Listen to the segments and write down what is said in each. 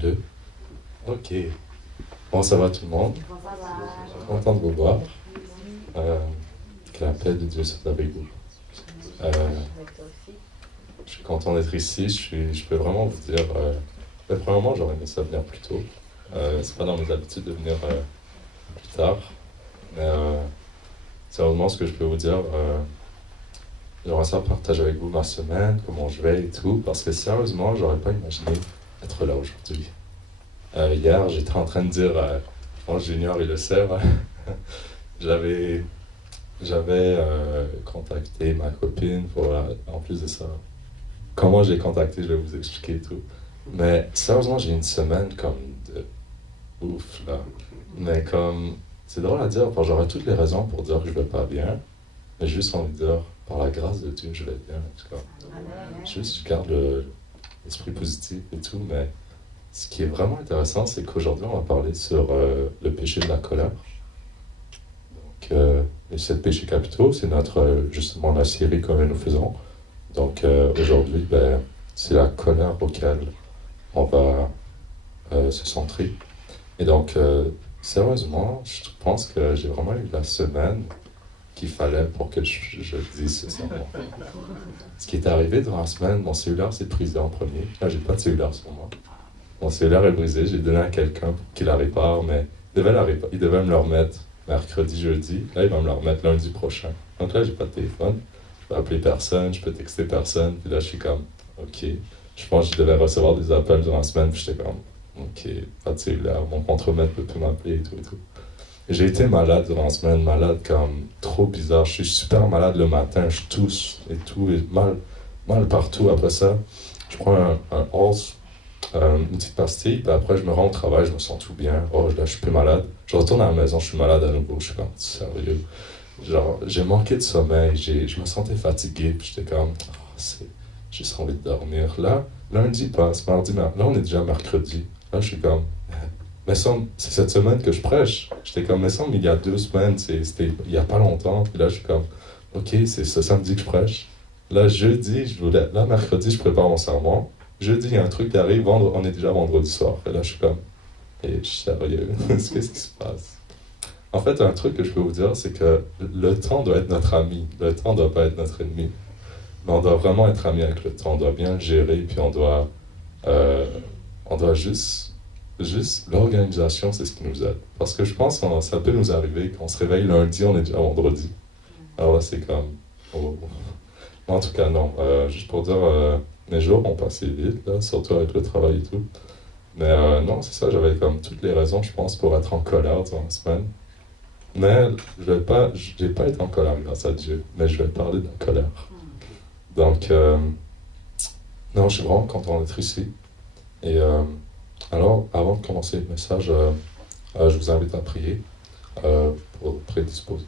2. Ok. Bon, ça va tout le monde? Je suis content de vous voir. Que la paix de Dieu soit avec vous. Je suis content d'être ici. Je peux vraiment vous dire... premièrement, j'aurais aimé ça venir plus tôt. C'est pas dans mes habitudes de venir plus tard. Mais sérieusement, ce que je peux vous dire... j'aimerais ça partager avec vous ma semaine, comment je vais et tout. Parce que sérieusement, j'aurais pas imaginé être là aujourd'hui. Hier, j'étais en train de dire... je pense Junior, il le sait, ouais. J'avais contacté ma copine pour, en plus de ça, comment j'ai contacté, je vais vous expliquer et tout. Mais sérieusement, j'ai une semaine comme de ouf, là. Mais comme, c'est drôle à dire, parce que j'aurais toutes les raisons pour dire que je vais pas bien, mais juste envie de dire, par la grâce de Dieu, je vais bien, en tout cas. Juste, je garde l'esprit positif et tout, mais ce qui est vraiment intéressant, c'est qu'aujourd'hui, on va parler sur le péché de la colère. Donc, les 7 péchés capitaux, c'est justement la série que nous faisons. Donc, aujourd'hui, c'est la colère auquel on va se centrer. Et donc, sérieusement, je pense que j'ai vraiment eu la semaine qu'il fallait pour que je dise ce sermon. Ce qui est arrivé durant la semaine, mon cellulaire s'est brisé en premier. Là, j'ai pas de cellulaire sur moi. Mon cellulaire est brisé, j'ai donné à quelqu'un pour qu'il la répare, mais il devait me le remettre mercredi, jeudi. Là, il va me le remettre lundi prochain. Donc là, j'ai pas de téléphone. Je peux appeler personne, je peux texter personne. Puis là, je suis comme, OK. Je pense que je devais recevoir des appels durant la semaine. Puis j'étais comme, OK, pas de cellulaire. Mon contremaître peut plus m'appeler et tout et tout. Et j'ai été malade durant la semaine, malade comme trop bizarre. Je suis super malade le matin, je tousse et tout, et mal partout. Après ça, je prends un Halls, une petite pastille, puis après je me rends au travail, je me sens tout bien. Oh, là, je suis plus malade. Je retourne à la maison, je suis malade à nouveau. Je suis comme, sérieux. Genre, j'ai manqué de sommeil, je me sentais fatigué, puis j'étais comme, j'ai juste envie de dormir. Là, lundi passe, mardi, là, on est déjà mercredi. Là, je suis comme, mais c'est cette semaine que je prêche. J'étais comme, mais semble, il y a 2 semaines, c'était il y a pas longtemps. Puis là, je suis comme, OK, c'est ce samedi que je prêche. Là, mercredi, je prépare mon sermon. Jeudi, il y a un truc qui arrive, on est déjà vendredi soir. Et là, je suis comme, je suis sérieux, qu'est-ce qui se passe? En fait, un truc que je peux vous dire, c'est que le temps doit être notre ami. Le temps ne doit pas être notre ennemi. Mais on doit vraiment être ami avec le temps. On doit bien le gérer, puis on doit juste l'organisation, c'est ce qui nous aide. Parce que je pense que ça peut nous arriver, quand on se réveille lundi, on est déjà vendredi. Alors là, c'est comme, oh. En tout cas, non. Juste pour dire, mes jours ont passé vite, là, surtout avec le travail et tout. Mais non, c'est ça, j'avais comme toutes les raisons, je pense, pour être en colère durant la semaine. Mais je n'ai pas été en colère grâce à Dieu, mais je vais parler de la colère. Donc, non, je suis vraiment content d'être ici. Et alors, avant de commencer le message, je vous invite à prier pour prédisposer.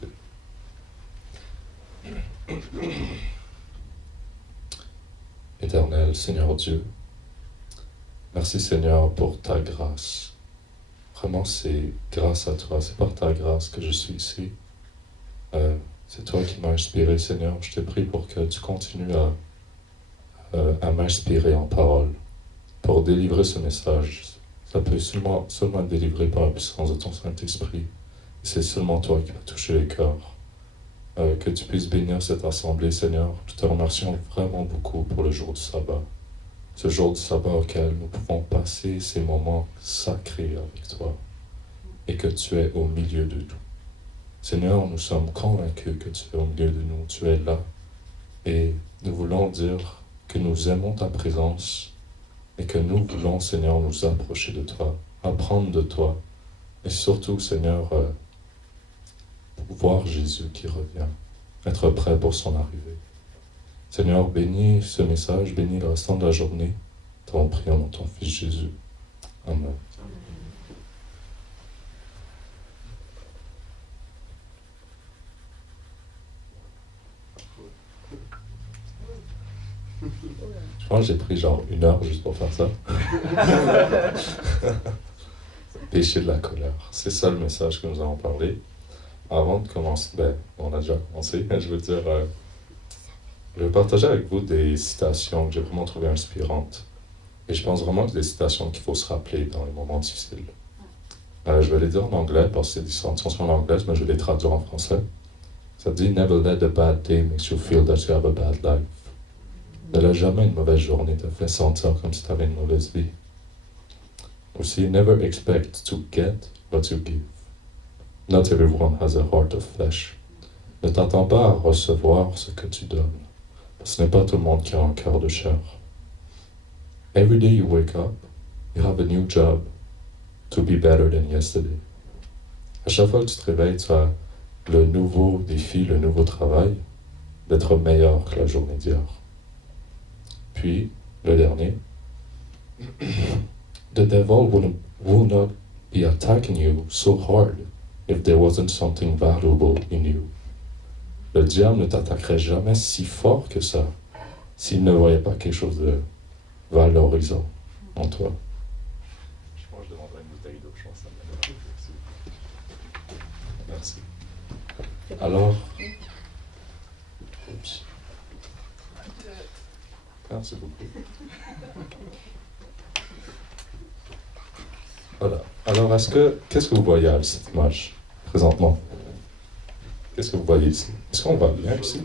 Éternel, Seigneur Dieu, merci Seigneur pour ta grâce. Vraiment, c'est grâce à toi, c'est par ta grâce que je suis ici. C'est toi qui m'as inspiré, Seigneur. Je te prie pour que tu continues à m'inspirer en parole, pour délivrer ce message. Ça peut seulement être délivré par la puissance de ton Saint-Esprit. Et c'est seulement toi qui vas toucher les cœurs. Que tu puisses bénir cette assemblée, Seigneur. Nous te remercions vraiment beaucoup pour le jour du sabbat. Ce jour du sabbat auquel nous pouvons passer ces moments sacrés avec toi. Et que tu es au milieu de nous. Seigneur, nous sommes convaincus que tu es au milieu de nous. Tu es là. Et nous voulons dire que nous aimons ta présence. Et que nous voulons, Seigneur, nous approcher de toi, apprendre de toi, et surtout, Seigneur, voir Jésus qui revient, être prêt pour son arrivée. Seigneur, bénis ce message, bénis le restant de la journée. T'en prions dans ton Fils Jésus. Amen. Je pense que j'ai pris genre 1 heure juste pour faire ça. Péché de la colère. C'est ça le message que nous allons parler. Avant de commencer, on a déjà commencé, je veux dire, je vais partager avec vous des citations que j'ai vraiment trouvées inspirantes. Et je pense vraiment que c'est des citations qu'il faut se rappeler dans les moments difficiles. Je vais les dire en anglais parce que c'est des citations en anglais, mais je vais les traduire en français. Ça dit Never let a bad day make you feel that you have a bad life. Ne laisse jamais une mauvaise journée te fait sentir comme si tu avais une mauvaise vie. Aussi, never expect to get what you give. Not everyone has a heart of flesh. Ne t'attends pas à recevoir ce que tu donnes. Ce n'est pas tout le monde qui a un cœur de chair. Every day you wake up, you have a new job to be better than yesterday. À chaque fois que tu te réveilles, tu as le nouveau défi, le nouveau travail d'être meilleur que la journée d'hier. Puis, le dernier, the devil will not be attacking you so hard if there wasn't something valuable in you. Le diable ne t'attaquerait jamais si fort que ça s'il ne voyait pas quelque chose de valorisant en toi. Je pense que je demanderai une bouteille d'eau, je pense que ça m'aide. Merci. Alors, oups. Merci beaucoup. Voilà. Alors, qu'est-ce que vous voyez à cette image, présentement? Qu'est-ce que vous voyez ici? Est-ce qu'on voit bien ici?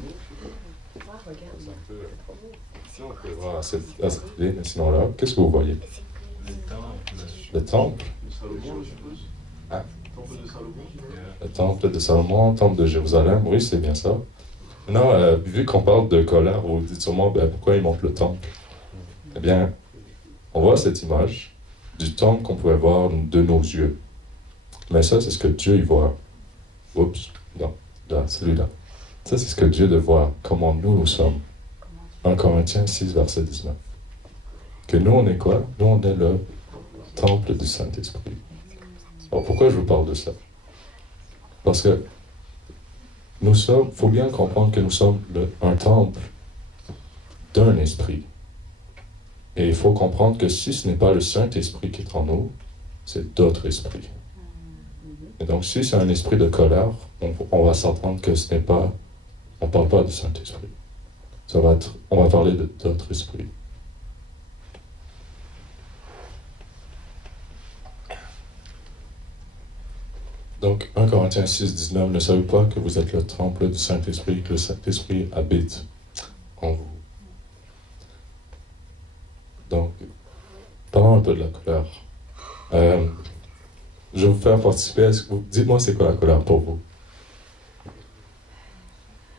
Si on peut voir à cette idée, mais sinon là, qu'est-ce que vous voyez? Le temple. Ah. Le temple de Salomon, le temple de Jérusalem, oui, c'est bien ça. Maintenant, vu qu'on parle de colère, vous dites sûrement, pourquoi il montre le temple? Eh bien, on voit cette image du temple qu'on pouvait voir de nos yeux. Mais ça, c'est ce que Dieu y voit. Oups, non, là, celui-là. Ça, c'est ce que Dieu doit voir, comment nous sommes. 1 Corinthiens 6, verset 19. Que nous, on est quoi? Nous, on est le temple du Saint-Esprit. Alors, pourquoi je vous parle de ça? Parce que il faut bien comprendre que nous sommes un temple d'un esprit. Et il faut comprendre que si ce n'est pas le Saint-Esprit qui est en nous, c'est d'autres esprits. Et donc, si c'est un esprit de colère, on va s'entendre que ce n'est pas, on ne parle pas du Saint-Esprit. On va parler d'autres esprits. Donc, 1 Corinthiens 6, 19, ne savez pas que vous êtes le temple du Saint-Esprit, que le Saint-Esprit habite en vous. Donc, parlons un peu de la colère. Je vais vous faire participer. Dites-moi, c'est quoi la colère pour vous?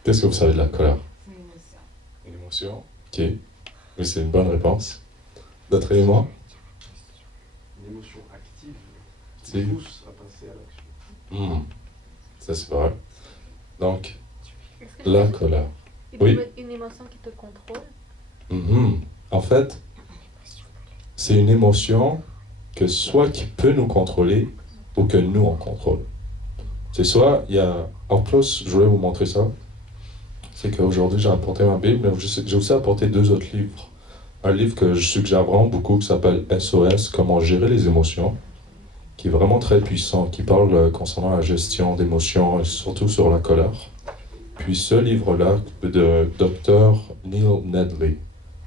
Qu'est-ce que vous savez de la colère? Une émotion. Ok. Oui, c'est une bonne réponse. D'autres éléments? Une émotion active qui pousse à passer à l'action. Ça, c'est vrai. Donc, la colère. Oui. Une émotion qui te contrôle? En fait, c'est une émotion que soit qui peut nous contrôler ou que nous on contrôle. C'est soit, en plus, je voulais vous montrer ça, c'est qu'aujourd'hui j'ai apporté ma Bible, mais j'ai aussi apporté 2 autres livres. Un livre que je suggère vraiment beaucoup qui s'appelle SOS, Comment gérer les émotions, qui est vraiment très puissant, qui parle concernant la gestion d'émotions et surtout sur la colère. Puis ce livre-là de Dr. Neil Nedley.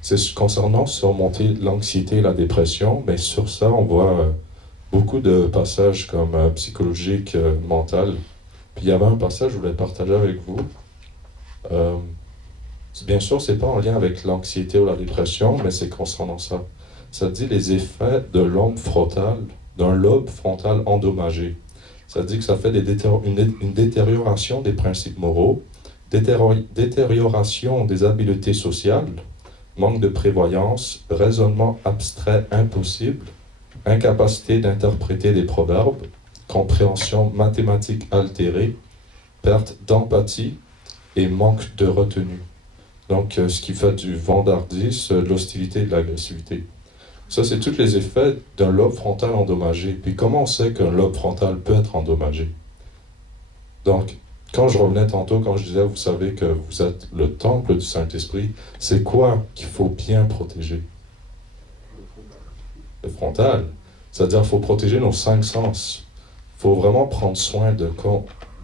C'est concernant surmonter l'anxiété et la dépression, mais sur ça, on voit beaucoup de passages comme psychologique, mental. Puis il y avait un passage que je voulais partager avec vous. Bien sûr, c'est pas en lien avec l'anxiété ou la dépression, mais c'est concernant ça. Ça dit les effets de d'un lobe frontal endommagé. Ça dit que ça fait une détérioration des principes moraux, détérioration des habiletés sociales, manque de prévoyance, raisonnement abstrait impossible, incapacité d'interpréter des proverbes, compréhension mathématique altérée, perte d'empathie et manque de retenue. Donc, ce qui fait du vandardise, de l'hostilité et de l'agressivité. Ça, c'est tous les effets d'un lobe frontal endommagé. Puis comment on sait qu'un lobe frontal peut être endommagé? Donc, quand je revenais tantôt, quand je disais, vous savez que vous êtes le temple du Saint-Esprit, c'est quoi qu'il faut bien protéger? Le frontal. C'est-à-dire qu'il faut protéger nos 5 sens. Il faut vraiment prendre soin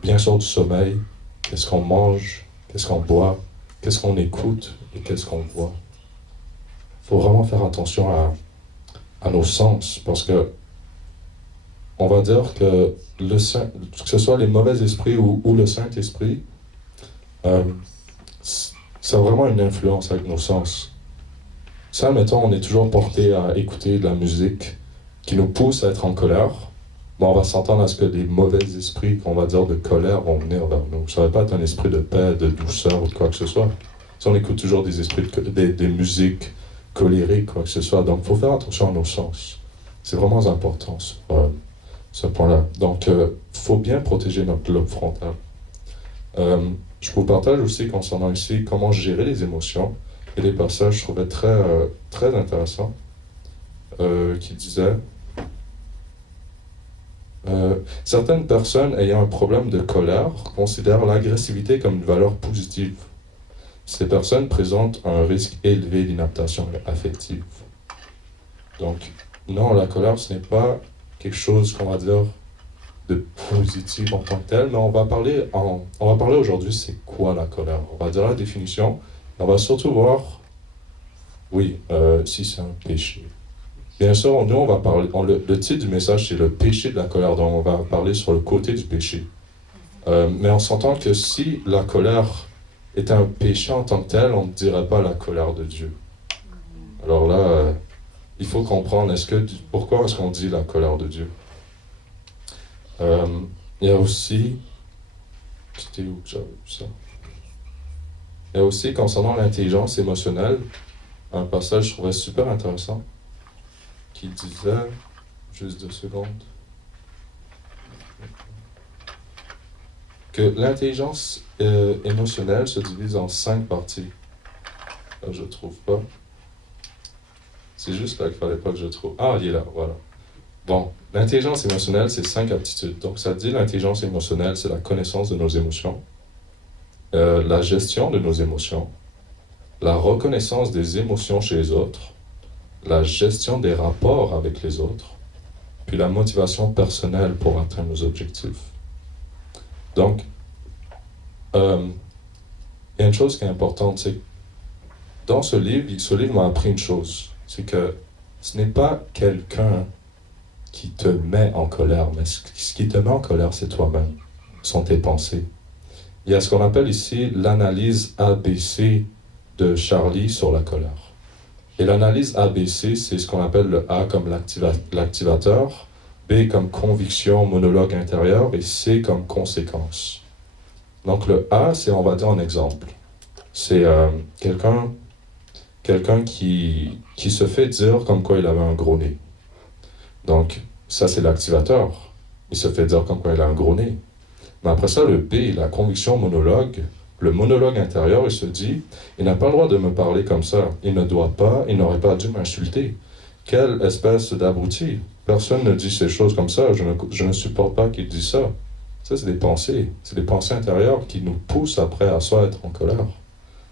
bien sûr, du sommeil, qu'est-ce qu'on mange, qu'est-ce qu'on boit, qu'est-ce qu'on écoute et qu'est-ce qu'on voit. Il faut vraiment faire attention à à nos sens, parce que on va dire que que ce soit les mauvais esprits ou le Saint-Esprit, euh, ça a vraiment une influence avec nos sens. Ça, mettons, on est toujours porté à écouter de la musique qui nous pousse à être en colère. Bon, on va s'entendre à ce que des mauvais esprits, qu'on va dire de colère, vont venir vers nous. Ça ne va pas être un esprit de paix, de douceur ou de quoi que ce soit. Si on écoute toujours des esprits, des musiques colériques, quoi que ce soit. Donc, il faut faire attention à nos sens. C'est vraiment important, ce point-là. Donc, il faut bien protéger notre lobe frontal. Je vous partage aussi concernant ici comment gérer les émotions. Et les passages, je trouvais très intéressants, qui disaient certaines personnes ayant un problème de colère considèrent l'agressivité comme une valeur positive. Ces personnes présentent un risque élevé d'inadaptation affective. Donc, non, la colère, ce n'est pas quelque chose qu'on va dire de positif en tant que tel, mais on va parler aujourd'hui, c'est quoi la colère? On va dire la définition, on va surtout voir, oui, si c'est un péché. Bien sûr, nous, on va parler, le titre du message, c'est le péché de la colère, donc on va parler sur le côté du péché. Mais on s'entend que si la colère est un péché en tant que tel, on ne dirait pas la colère de Dieu. Alors là, il faut comprendre, pourquoi est-ce qu'on dit la colère de Dieu? Il y a aussi, c'était où que j'avais vu ça? Il y a aussi, concernant l'intelligence émotionnelle, un passage que je trouvais super intéressant, qui disait, juste 2 secondes, que l'intelligence émotionnelle se divise en 5 parties. Là, je ne trouve pas. C'est juste là qu'il ne fallait pas que je trouve. Ah, il est là, voilà. Bon, l'intelligence émotionnelle, c'est 5 aptitudes. Donc, ça dit l'intelligence émotionnelle, c'est la connaissance de nos émotions, la gestion de nos émotions, la reconnaissance des émotions chez les autres, la gestion des rapports avec les autres, puis la motivation personnelle pour atteindre nos objectifs. Donc, il y a une chose qui est importante, c'est que dans ce livre m'a appris une chose, c'est que ce n'est pas quelqu'un qui te met en colère, mais ce qui te met en colère, c'est toi-même, sont tes pensées. Il y a ce qu'on appelle ici l'analyse ABC de Charlie sur la colère. Et l'analyse ABC, c'est ce qu'on appelle le A comme l'activateur, B comme conviction, monologue intérieur, et C comme conséquence. Donc le A, c'est, on va dire un exemple. C'est quelqu'un qui se fait dire comme quoi il avait un gros nez. Donc, ça, c'est l'activateur. Il se fait dire comme quoi il a un gros nez. Mais après ça, le B, la conviction monologue, le monologue intérieur, il se dit, il n'a pas le droit de me parler comme ça. Il n'aurait pas dû m'insulter. Quelle espèce d'abruti. Personne ne dit ces choses comme ça. Je ne supporte pas qu'il dise ça. Ça, c'est des pensées. C'est des pensées intérieures qui nous poussent après à soi être en colère.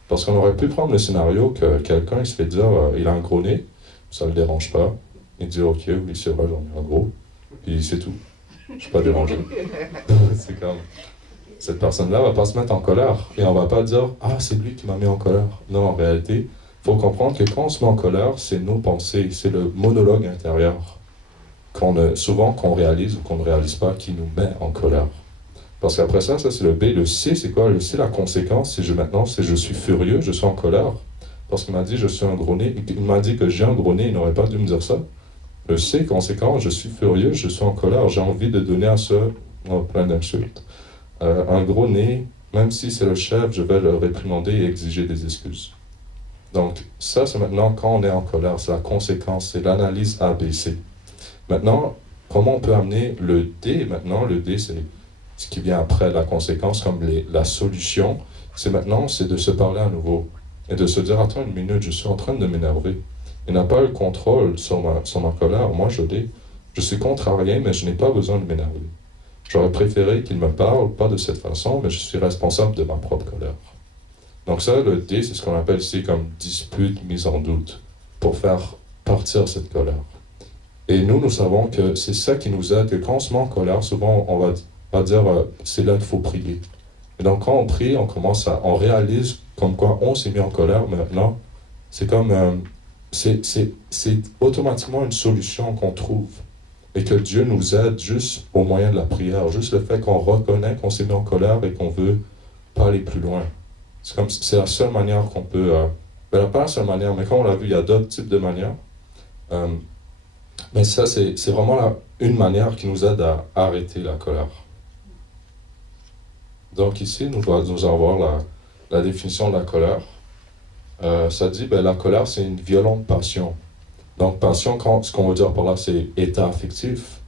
Parce qu'on aurait pu prendre le scénario que quelqu'un il se fait dire, il a un gros nez, ça ne le dérange pas. Il dit, ok, oui, c'est vrai, j'en ai un gros. Puis c'est tout. Je ne suis pas dérangé. C'est comme... Cette personne-là ne va pas se mettre en colère. Et on ne va pas dire, ah, c'est lui qui m'a mis en colère. Non, en réalité, il faut comprendre que quand on se met en colère, c'est nos pensées, c'est le monologue intérieur souvent qu'on réalise ou qu'on ne réalise pas qui nous met en colère. Parce qu'après ça, c'est le B. Le C, c'est quoi? Le C, la conséquence, c'est je suis furieux, je suis en colère. Parce qu'il m'a dit, je suis un gros nez. Il m'a dit que j'ai un gros nez, il n'aurait pas dû me dire ça. Le C, conséquence, je suis furieux, je suis en colère, j'ai envie de donner à plein d'insultes. Un gros nez, même si c'est le chef, je vais le réprimander et exiger des excuses. Donc, ça, c'est maintenant quand on est en colère, c'est la conséquence, c'est l'analyse ABC. Maintenant, comment on peut amener le D? Maintenant, le D, c'est ce qui vient après la conséquence, comme la solution. C'est de se parler à nouveau et de se dire, attends une minute, je suis en train de m'énerver. Il n'a pas eu le contrôle sur ma colère, moi je l'ai. Je suis contrarié, mais je n'ai pas besoin de m'énerver. J'aurais préféré qu'il me parle, pas de cette façon, mais je suis responsable de ma propre colère. Donc ça, le D, c'est ce qu'on appelle ici comme dispute mise en doute, pour faire partir cette colère. Et nous savons que c'est ça qui nous aide, que quand on se met en colère, souvent on va dire, c'est là qu'il faut prier. Et donc quand on prie, on réalise comme quoi on s'est mis en colère, mais maintenant, c'est comme c'est automatiquement une solution qu'on trouve. Et que Dieu nous aide juste au moyen de la prière. Juste le fait qu'on reconnaît qu'on s'est mis en colère et qu'on veut pas aller plus loin. C'est la seule manière qu'on peut... pas la seule manière, mais comme on l'a vu, il y a d'autres types de manières. Mais ça, c'est vraiment une manière qui nous aide à arrêter la colère. Donc ici, nous allons avoir la définition de la colère. Ça dit, la colère, c'est une violente passion. Donc passion, ce qu'on veut dire par là, c'est état affectif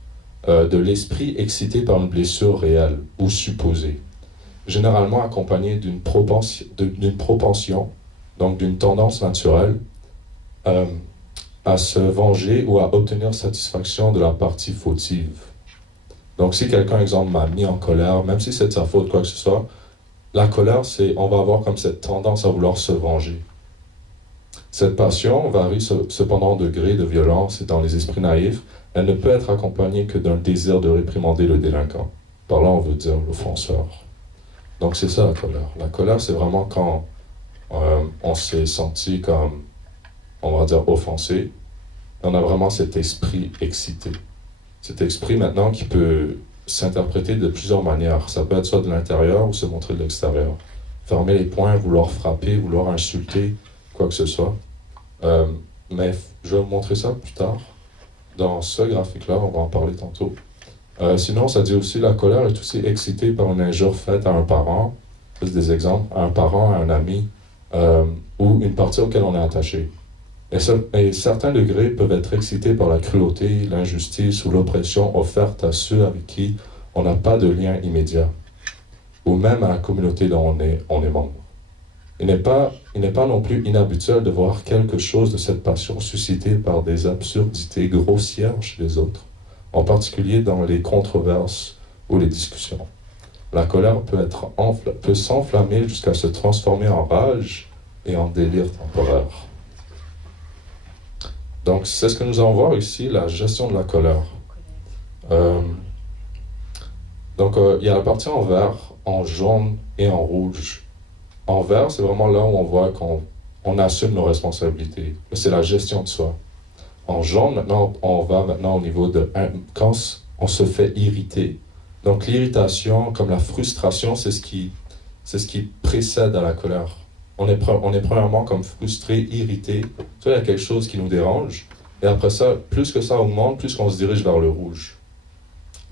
de l'esprit excité par une blessure réelle ou supposée. Généralement accompagnée d'une propension, donc d'une tendance naturelle, à se venger ou à obtenir satisfaction de la partie fautive. Donc si quelqu'un, exemple, m'a mis en colère, même si c'est de sa faute, quoi que ce soit, la colère, on va avoir comme cette tendance à vouloir se venger. Cette passion varie cependant en degré de violence et dans les esprits naïfs, elle ne peut être accompagnée que d'un désir de réprimander le délinquant. Par là, on veut dire l'offenseur. Donc c'est ça la colère. La colère, c'est vraiment quand on s'est senti comme, on va dire, offensé. On a vraiment cet esprit excité. Cet esprit maintenant qui peut s'interpréter de plusieurs manières. Ça peut être soit de l'intérieur ou se montrer de l'extérieur. Fermer les poings, vouloir frapper, vouloir insulter, quoi que ce soit. Mais je vais vous montrer ça plus tard. Dans ce graphique-là, on va en parler tantôt. Sinon, ça dit aussi la colère est aussi excitée par une injure faite à un parent, c'est des exemples, à un parent, à un ami, ou une partie auquel on est attaché. Et certains degrés peuvent être excités par la cruauté, l'injustice ou l'oppression offerte à ceux avec qui on n'a pas de lien immédiat, ou même à la communauté dont on est membre. Il n'est pas non plus inhabituel de voir quelque chose de cette passion suscitée par des absurdités grossières chez les autres, en particulier dans les controverses ou les discussions. La colère peut s'enflammer jusqu'à se transformer en rage et en délire temporaire. Donc, c'est ce que nous allons voir ici, la gestion de la colère. Il y a la partie en vert, en jaune et en rouge. En vert, c'est vraiment là où on voit qu'on assume nos responsabilités. C'est la gestion de soi. En jaune, maintenant, on va maintenant au niveau de quand on se fait irriter. Donc l'irritation, comme la frustration, c'est ce qui précède à la colère. On est premièrement comme frustré, irrité. Il y a quelque chose qui nous dérange. Et après ça, plus que ça augmente, plus qu'on se dirige vers le rouge.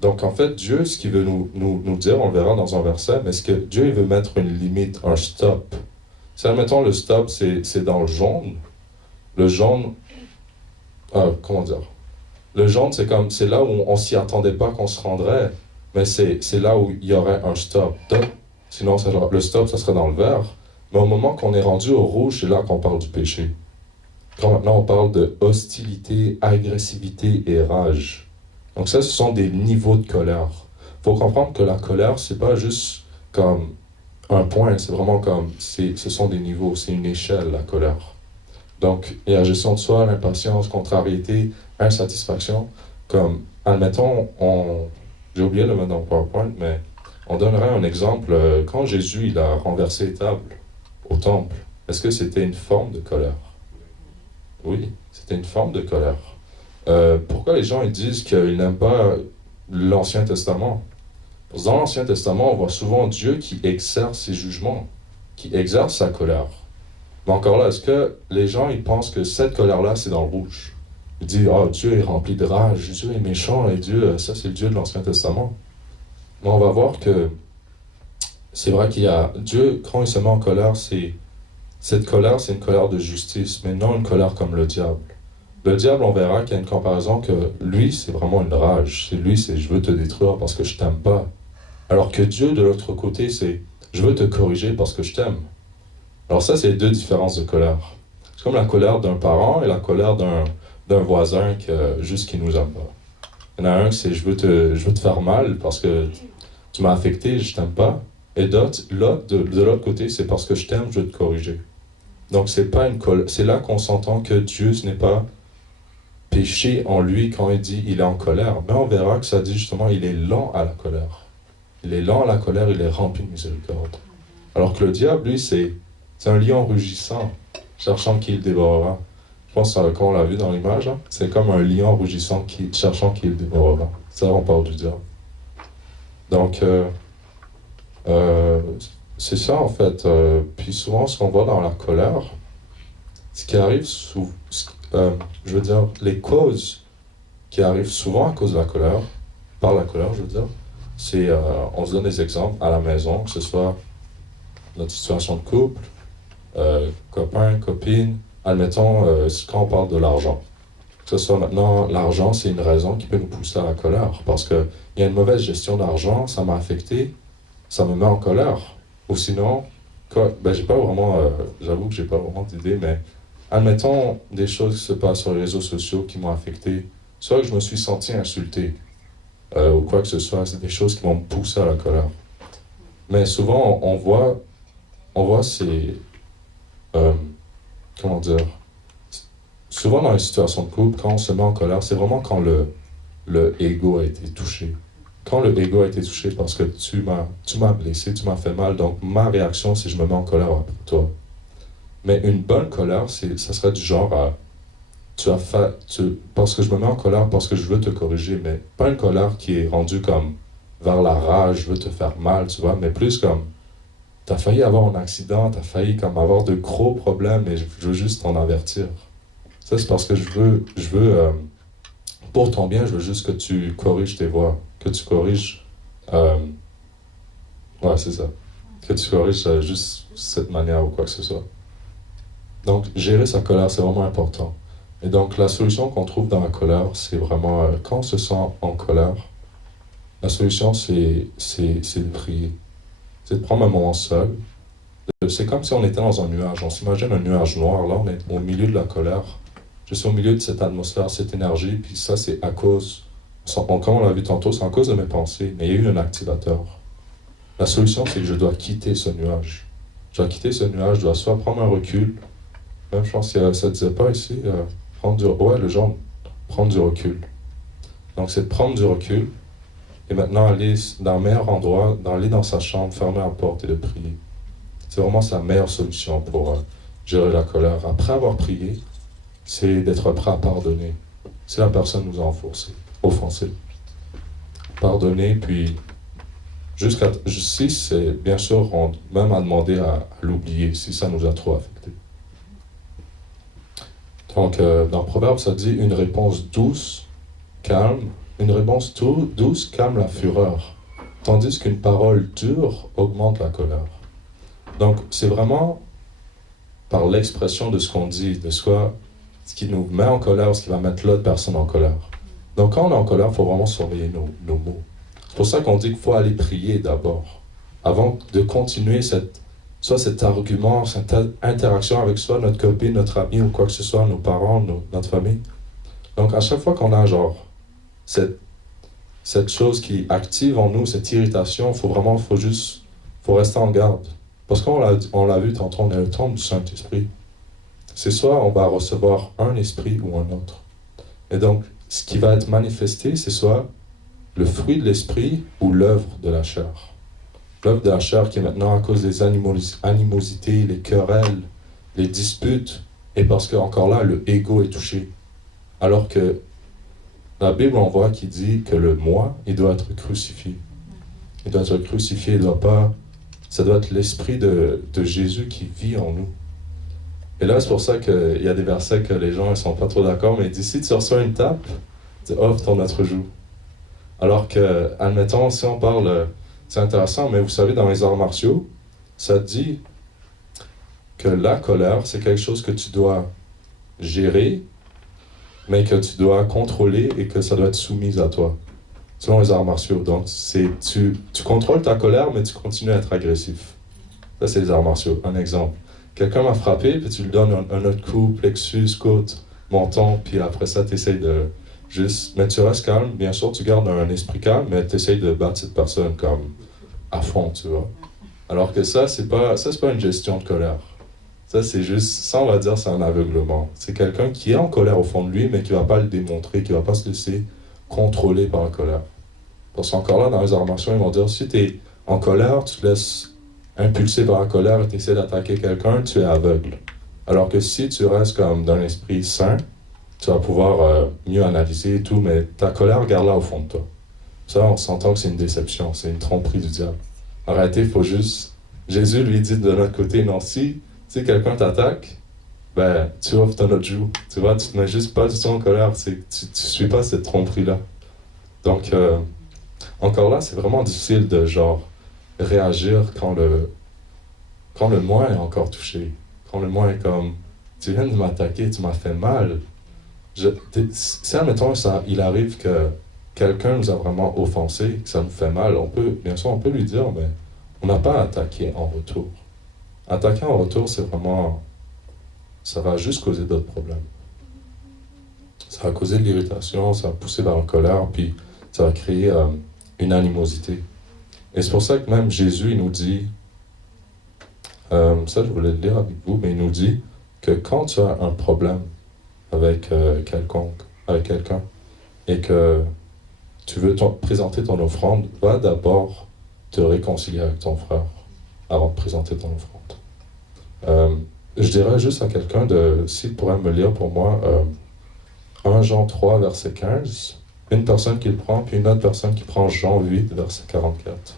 Donc en fait, Dieu, ce qu'il veut nous dire, on le verra dans un verset, mais Dieu il veut mettre une limite, un stop. Si admettons le stop, c'est dans le jaune. Le jaune, comment dire? Le jaune, c'est là où on s'y attendait pas qu'on se rendrait, mais c'est là où il y aurait un stop. Sinon, le stop, ça serait dans le vert. Mais au moment qu'on est rendu au rouge, c'est là qu'on parle du péché. Quand maintenant on parle de hostilité, agressivité et rage. Donc ça, ce sont des niveaux de colère. Il faut comprendre que la colère, c'est pas juste comme un point, c'est vraiment comme, ce sont des niveaux, c'est une échelle, la colère. Donc, il y a la gestion de soi, l'impatience, contrariété, insatisfaction. Comme, admettons, j'ai oublié de le mettre dans le PowerPoint, mais on donnerait un exemple. Quand Jésus il a renversé les tables au temple, est-ce que c'était une forme de colère? Oui, c'était une forme de colère. Pourquoi les gens ils disent qu'ils n'aiment pas l'Ancien Testament? Parce que dans l'Ancien Testament, on voit souvent Dieu qui exerce ses jugements, qui exerce sa colère. Mais encore là, est-ce que les gens ils pensent que cette colère-là, c'est dans le rouge? Ils disent, Dieu est rempli de rage, Dieu est méchant, et Dieu, ça c'est le Dieu de l'Ancien Testament. Mais on va voir que c'est vrai qu'il y a Dieu, quand il se met en colère, cette colère, c'est une colère de justice, mais non une colère comme le diable. Le diable, on verra qu'il y a une comparaison que lui, c'est vraiment une rage. C'est je veux te détruire parce que je t'aime pas. Alors que Dieu, de l'autre côté, c'est je veux te corriger parce que je t'aime. Alors ça, c'est les deux différences de colère. C'est comme la colère d'un parent et la colère d'un voisin qui nous aime pas. Il y en a un, c'est je veux te faire mal parce que tu m'as affecté, je t'aime pas. Et de l'autre côté, c'est parce que je t'aime, je veux te corriger. Donc c'est là qu'on s'entend que Dieu, ce n'est pas péché en lui quand il dit il est en colère. Mais on verra que ça dit justement il est lent à la colère. Il est lent à la colère, il est rempli de miséricorde. Alors que le diable, lui, c'est un lion rugissant, cherchant qui le dévorera. pense qu'on l'a vu dans l'image, hein, c'est comme un lion rougissant cherchant qui le dévorera. Ça, on parle du diable. Donc, c'est ça en fait. Puis souvent, ce qu'on voit dans la colère, ce qui arrive je veux dire, les causes qui arrivent souvent à cause de la colère, par la colère, je veux dire, c'est, on se donne des exemples à la maison, que ce soit notre situation de couple, copain, copine, admettons, quand on parle de l'argent. Que ce soit maintenant, l'argent, c'est une raison qui peut nous pousser à la colère, parce qu'il y a une mauvaise gestion d'argent, ça m'a affecté, ça me met en colère. Ou sinon, j'ai pas vraiment, j'avoue que j'ai pas vraiment d'idée, mais admettons des choses qui se passent sur les réseaux sociaux qui m'ont affecté, soit que je me suis senti insulté, ou quoi que ce soit, c'est des choses qui vont me pousser à la colère. Mais souvent, on voit ces... comment dire? Souvent dans les situations de couple, quand on se met en colère, c'est vraiment quand le ego a été touché. Quand le ego a été touché parce que tu m'as blessé, tu m'as fait mal, donc ma réaction, c'est je me mets en colère après toi. Mais une bonne colère, ça serait du genre à... parce que je me mets en colère parce que je veux te corriger, mais pas une colère qui est rendue comme vers la rage, je veux te faire mal, tu vois, mais plus comme t'as failli avoir un accident, t'as failli comme avoir de gros problèmes et je veux juste t'en avertir. Ça, c'est parce que je veux pour ton bien, je veux juste que tu corriges tes voies, que tu corriges, ouais, c'est ça, que tu corriges juste cette manière ou quoi que ce soit. Donc, gérer sa colère, c'est vraiment important. Et donc, la solution qu'on trouve dans la colère, c'est vraiment, quand on se sent en colère, la solution, c'est de prier. C'est de prendre un moment seul. C'est comme si on était dans un nuage. On s'imagine un nuage noir. Là, on est au milieu de la colère. Je suis au milieu de cette atmosphère, cette énergie. Puis ça, c'est à cause, comme on l'a vu tantôt, c'est à cause de mes pensées. Mais il y a eu un activateur. La solution, c'est que je dois quitter ce nuage. Je dois quitter ce nuage. Je dois soit prendre un recul. Même, je pense que ça ne disait pas ici, prendre du recul. Donc, c'est de prendre du recul. Et maintenant, aller dans le meilleur endroit, aller dans sa chambre, fermer la porte et de prier. C'est vraiment sa meilleure solution pour gérer la colère. Après avoir prié, c'est d'être prêt à pardonner. Si la personne nous a offensé. Pardonner, puis si c'est bien sûr même à demander à l'oublier, si ça nous a trop affecté. Donc, dans Proverbe, ça dit une réponse douce, calme. Une réponse douce calme la fureur, tandis qu'une parole dure augmente la colère. Donc, c'est vraiment par l'expression de ce qu'on dit, de ce qui nous met en colère, ce qui va mettre l'autre personne en colère. Donc, quand on est en colère, il faut vraiment surveiller nos mots. C'est pour ça qu'on dit qu'il faut aller prier d'abord, avant de continuer cet argument, cette interaction avec soit notre copine, notre ami ou quoi que ce soit, nos parents, notre famille. Donc, à chaque fois qu'on a cette chose qui active en nous, cette irritation, faut rester en garde. Parce qu'on l'a vu tantôt, on est le temple du Saint-Esprit. C'est soit on va recevoir un esprit ou un autre. Et donc, ce qui va être manifesté, c'est soit le fruit de l'esprit ou l'œuvre de la chair. L'œuvre de la chair qui est maintenant à cause des animosités, les querelles, les disputes, et parce que encore là, le ego est touché. Alors que la Bible, on voit qu'il dit que le moi, il doit être crucifié. Il doit être crucifié, ça doit être l'esprit de Jésus qui vit en nous. Et là, c'est pour ça qu'il y a des versets que les gens ne sont pas trop d'accord, mais il dit, si tu reçois une tape, tu offres ton autre joue. Alors que, admettons, si on parle, c'est intéressant, mais vous savez, dans les arts martiaux, ça dit que la colère, c'est quelque chose que tu dois gérer, mais que tu dois contrôler et que ça doit être soumis à toi, selon les arts martiaux. Donc, tu contrôles ta colère, mais tu continues à être agressif. Ça, c'est les arts martiaux. Un exemple. Quelqu'un m'a frappé, puis tu lui donnes un autre coup, plexus, côte, menton, puis après ça, tu essaies de juste... Mais tu restes calme. Bien sûr, tu gardes un esprit calme, mais tu essaies de battre cette personne comme à fond, tu vois. Alors que ça, c'est pas une gestion de colère. Ça, on va dire, c'est un aveuglement. C'est quelqu'un qui est en colère au fond de lui, mais qui ne va pas le démontrer, qui ne va pas se laisser contrôler par la colère. Parce qu'encore là, dans les arts martiaux, ils vont dire, si tu es en colère, tu te laisses impulser par la colère et tu essaies d'attaquer quelqu'un, tu es aveugle. Alors que si tu restes comme d'un esprit sain, tu vas pouvoir mieux analyser et tout, mais ta colère, garde-la au fond de toi. Ça, on s'entend que c'est une déception, c'est une tromperie du diable. Arrêtez, il faut juste... Jésus lui dit de notre côté, non, si quelqu'un t'attaque, ben, tu offres ton autre joue. Tu vois, tu te mets juste pas du tout en colère, tu suis pas cette tromperie-là. Donc, encore là, c'est vraiment difficile de, genre, réagir quand le moi est encore touché. Quand le moi est comme, tu viens de m'attaquer, tu m'as fait mal. Si, admettons, il arrive que quelqu'un nous a vraiment offensé, que ça nous fait mal, bien sûr, on peut lui dire, mais on n'a pas à attaquer en retour. Attaquer en retour, c'est vraiment... Ça va juste causer d'autres problèmes. Ça va causer de l'irritation, ça va pousser vers la colère, puis ça va créer une animosité. Et c'est pour ça que même Jésus, il nous dit, ça je voulais le lire avec vous, mais il nous dit que quand tu as un problème avec quelqu'un, et que tu veux présenter ton offrande, va d'abord te réconcilier avec ton frère avant de présenter ton offrande. Je dirais juste à quelqu'un s'il pourrait me lire pour moi 1 Jean 3, verset 15, une personne qui le prend, puis une autre personne qui prend Jean 8, verset 44.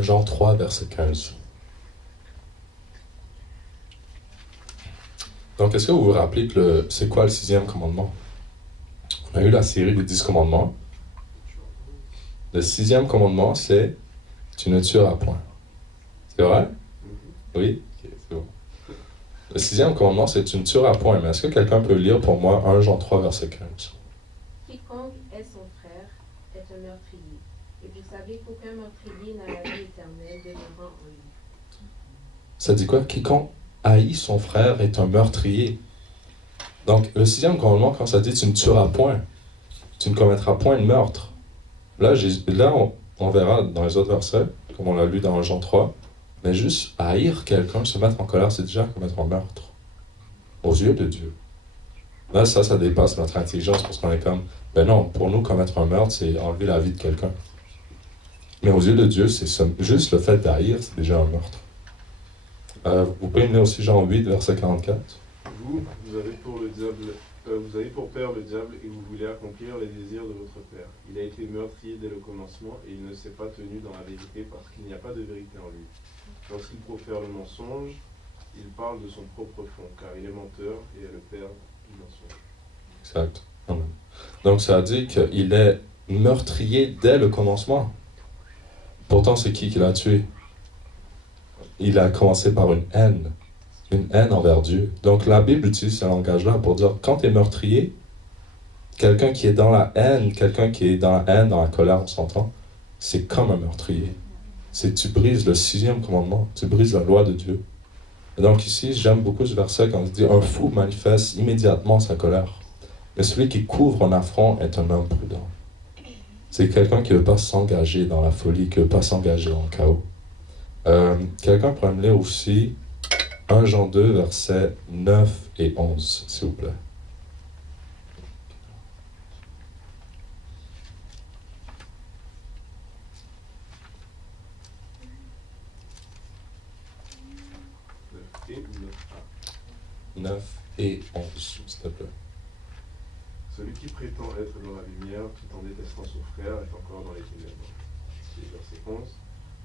Jean 3, verset 15. Donc, est-ce que vous vous rappelez que c'est quoi le 6e commandement? On a eu la série des 10 commandements. Le 6e commandement, c'est « Tu ne tueras point ». C'est vrai? Oui? Ok, c'est bon. Le 6e commandement, c'est « Tu ne tueras point ». Mais est-ce que quelqu'un peut lire pour moi 1 Jean 3, verset 15? Quiconque est son frère est un meurtrier. Et vous savez qu'aucun meurtrier n'a la vie éternelle demeurant en lui. Ça dit quoi? Quiconque haït son frère est un meurtrier. Donc, le 6e commandement, quand ça dit « Tu ne tueras point », tu ne commettras point de meurtre. Là, on verra dans les autres versets, comme on l'a lu dans Jean 3, mais juste haïr quelqu'un, se mettre en colère, c'est déjà commettre un meurtre. Aux yeux de Dieu. Là, ça dépasse notre intelligence, parce qu'on est comme, ben non, pour nous, commettre un meurtre, c'est enlever la vie de quelqu'un. Mais aux yeux de Dieu, juste le fait d'haïr, c'est déjà un meurtre. Vous pouvez me lire aussi Jean 8, verset 44. Vous avez pour père le diable et vous voulez accomplir les désirs de votre père. Il a été meurtrier dès le commencement et il ne s'est pas tenu dans la vérité parce qu'il n'y a pas de vérité en lui. Lorsqu'il profère le mensonge, il parle de son propre fond, car il est menteur et est le père du mensonge. Exact. Donc ça dit qu'il est meurtrier dès le commencement. Pourtant, c'est qui l'a tué? Il a commencé par une haine envers Dieu. Donc la Bible utilise ce langage-là pour dire, quand tu es meurtrier, quelqu'un qui est dans la haine, dans la colère, on s'entend, c'est comme un meurtrier. Tu brises le 6e commandement, tu brises la loi de Dieu. Et donc ici, j'aime beaucoup ce verset quand il dit, un fou manifeste immédiatement sa colère. Mais celui qui couvre un affront est un homme prudent. C'est quelqu'un qui ne veut pas s'engager dans la folie, qui ne veut pas s'engager dans le chaos. Quelqu'un pourrait me lire aussi 1 Jean 2, versets 9 et 11, s'il vous plaît. Et 9 et 11, s'il te plaît. celui qui prétend être dans la lumière tout en détestant son frère est encore dans les ténèbres. C'est verset 11.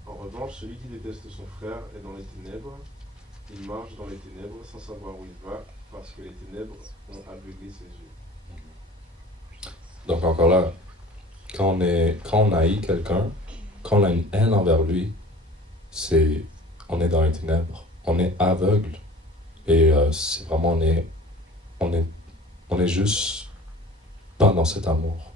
En revanche, celui qui déteste son frère est dans les ténèbres. Il marche dans les ténèbres sans savoir où il va, parce que les ténèbres ont aveuglé ses yeux. Donc encore là, quand on haït quelqu'un, quand on a une haine envers lui, on est dans les ténèbres, on est aveugle. Et c'est vraiment, on est juste pas dans cet amour.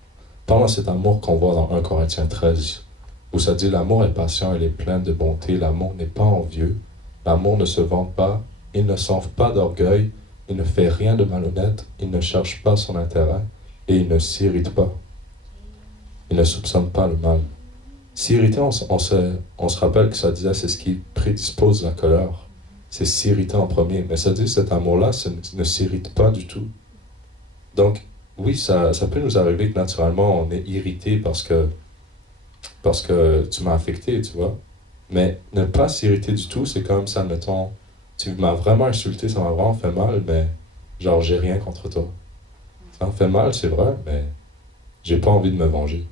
Pas dans cet amour qu'on voit dans 1 Corinthiens 13, où ça dit l'amour est patient, il est plein de bonté, l'amour n'est pas envieux, l'amour ne se vante pas, il ne s'enfle pas d'orgueil, il ne fait rien de malhonnête, il ne cherche pas son intérêt et il ne s'irrite pas. Il ne soupçonne pas le mal. S'irriter, on se rappelle que ça disait c'est ce qui prédispose la colère. C'est s'irriter en premier. Mais ça dit cet amour-là ne s'irrite pas du tout. Donc, oui, ça peut nous arriver que naturellement, on est irrité parce que tu m'as affecté, tu vois. Mais ne pas s'irriter du tout, c'est comme ça, mettons, tu m'as vraiment insulté, ça m'a vraiment fait mal, mais genre, j'ai rien contre toi. Ça me fait mal, c'est vrai, mais j'ai pas envie de me venger.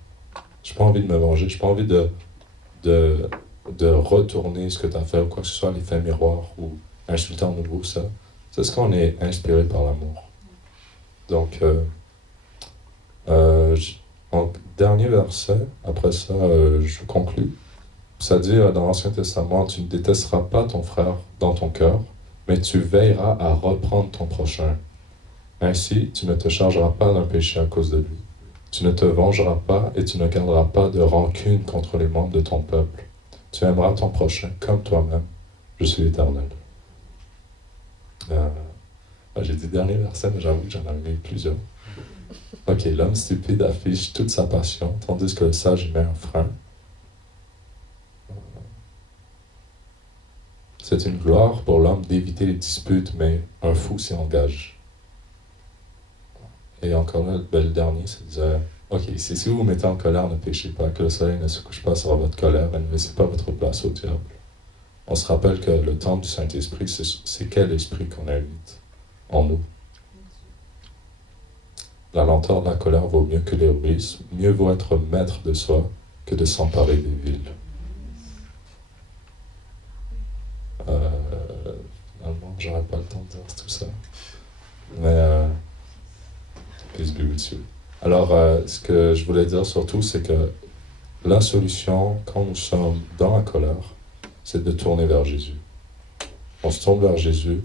J'ai pas envie de me venger, j'ai pas envie de retourner ce que tu as fait ou quoi que ce soit, l'effet miroir ou insulter en nouveau, ça. C'est ce qu'on est inspiré par l'amour. Donc, en dernier verset, après ça, je conclus. Ça dit dans l'Ancien Testament, tu ne détesteras pas ton frère dans ton cœur, mais tu veilleras à reprendre ton prochain. Ainsi, tu ne te chargeras pas d'un péché à cause de lui. Tu ne te vengeras pas et tu ne garderas pas de rancune contre les membres de ton peuple. Tu aimeras ton prochain comme toi-même. Je suis l'Éternel. J'ai dit dernier verset, mais j'avoue que j'en avais mis plusieurs. Ok, l'homme stupide affiche toute sa passion, tandis que le sage y met un frein. C'est une gloire pour l'homme d'éviter les disputes, mais un fou s'y engage. Et encore là, le dernier, ça disait, ok, si vous vous mettez en colère, ne péchez pas, que le soleil ne se couche pas sur votre colère, et ne laissez pas votre place au diable. On se rappelle que le temple du Saint-Esprit, c'est quel esprit qu'on invite en nous? La lenteur de la colère vaut mieux que l'héroïsme. Mieux vaut être maître de soi que de s'emparer des villes. Finalement, j'aurais pas le temps de dire tout ça. Mais, peace be with you. Alors, ce que je voulais dire surtout, c'est que la solution, quand nous sommes dans la colère, c'est de tourner vers Jésus. On se tourne vers Jésus.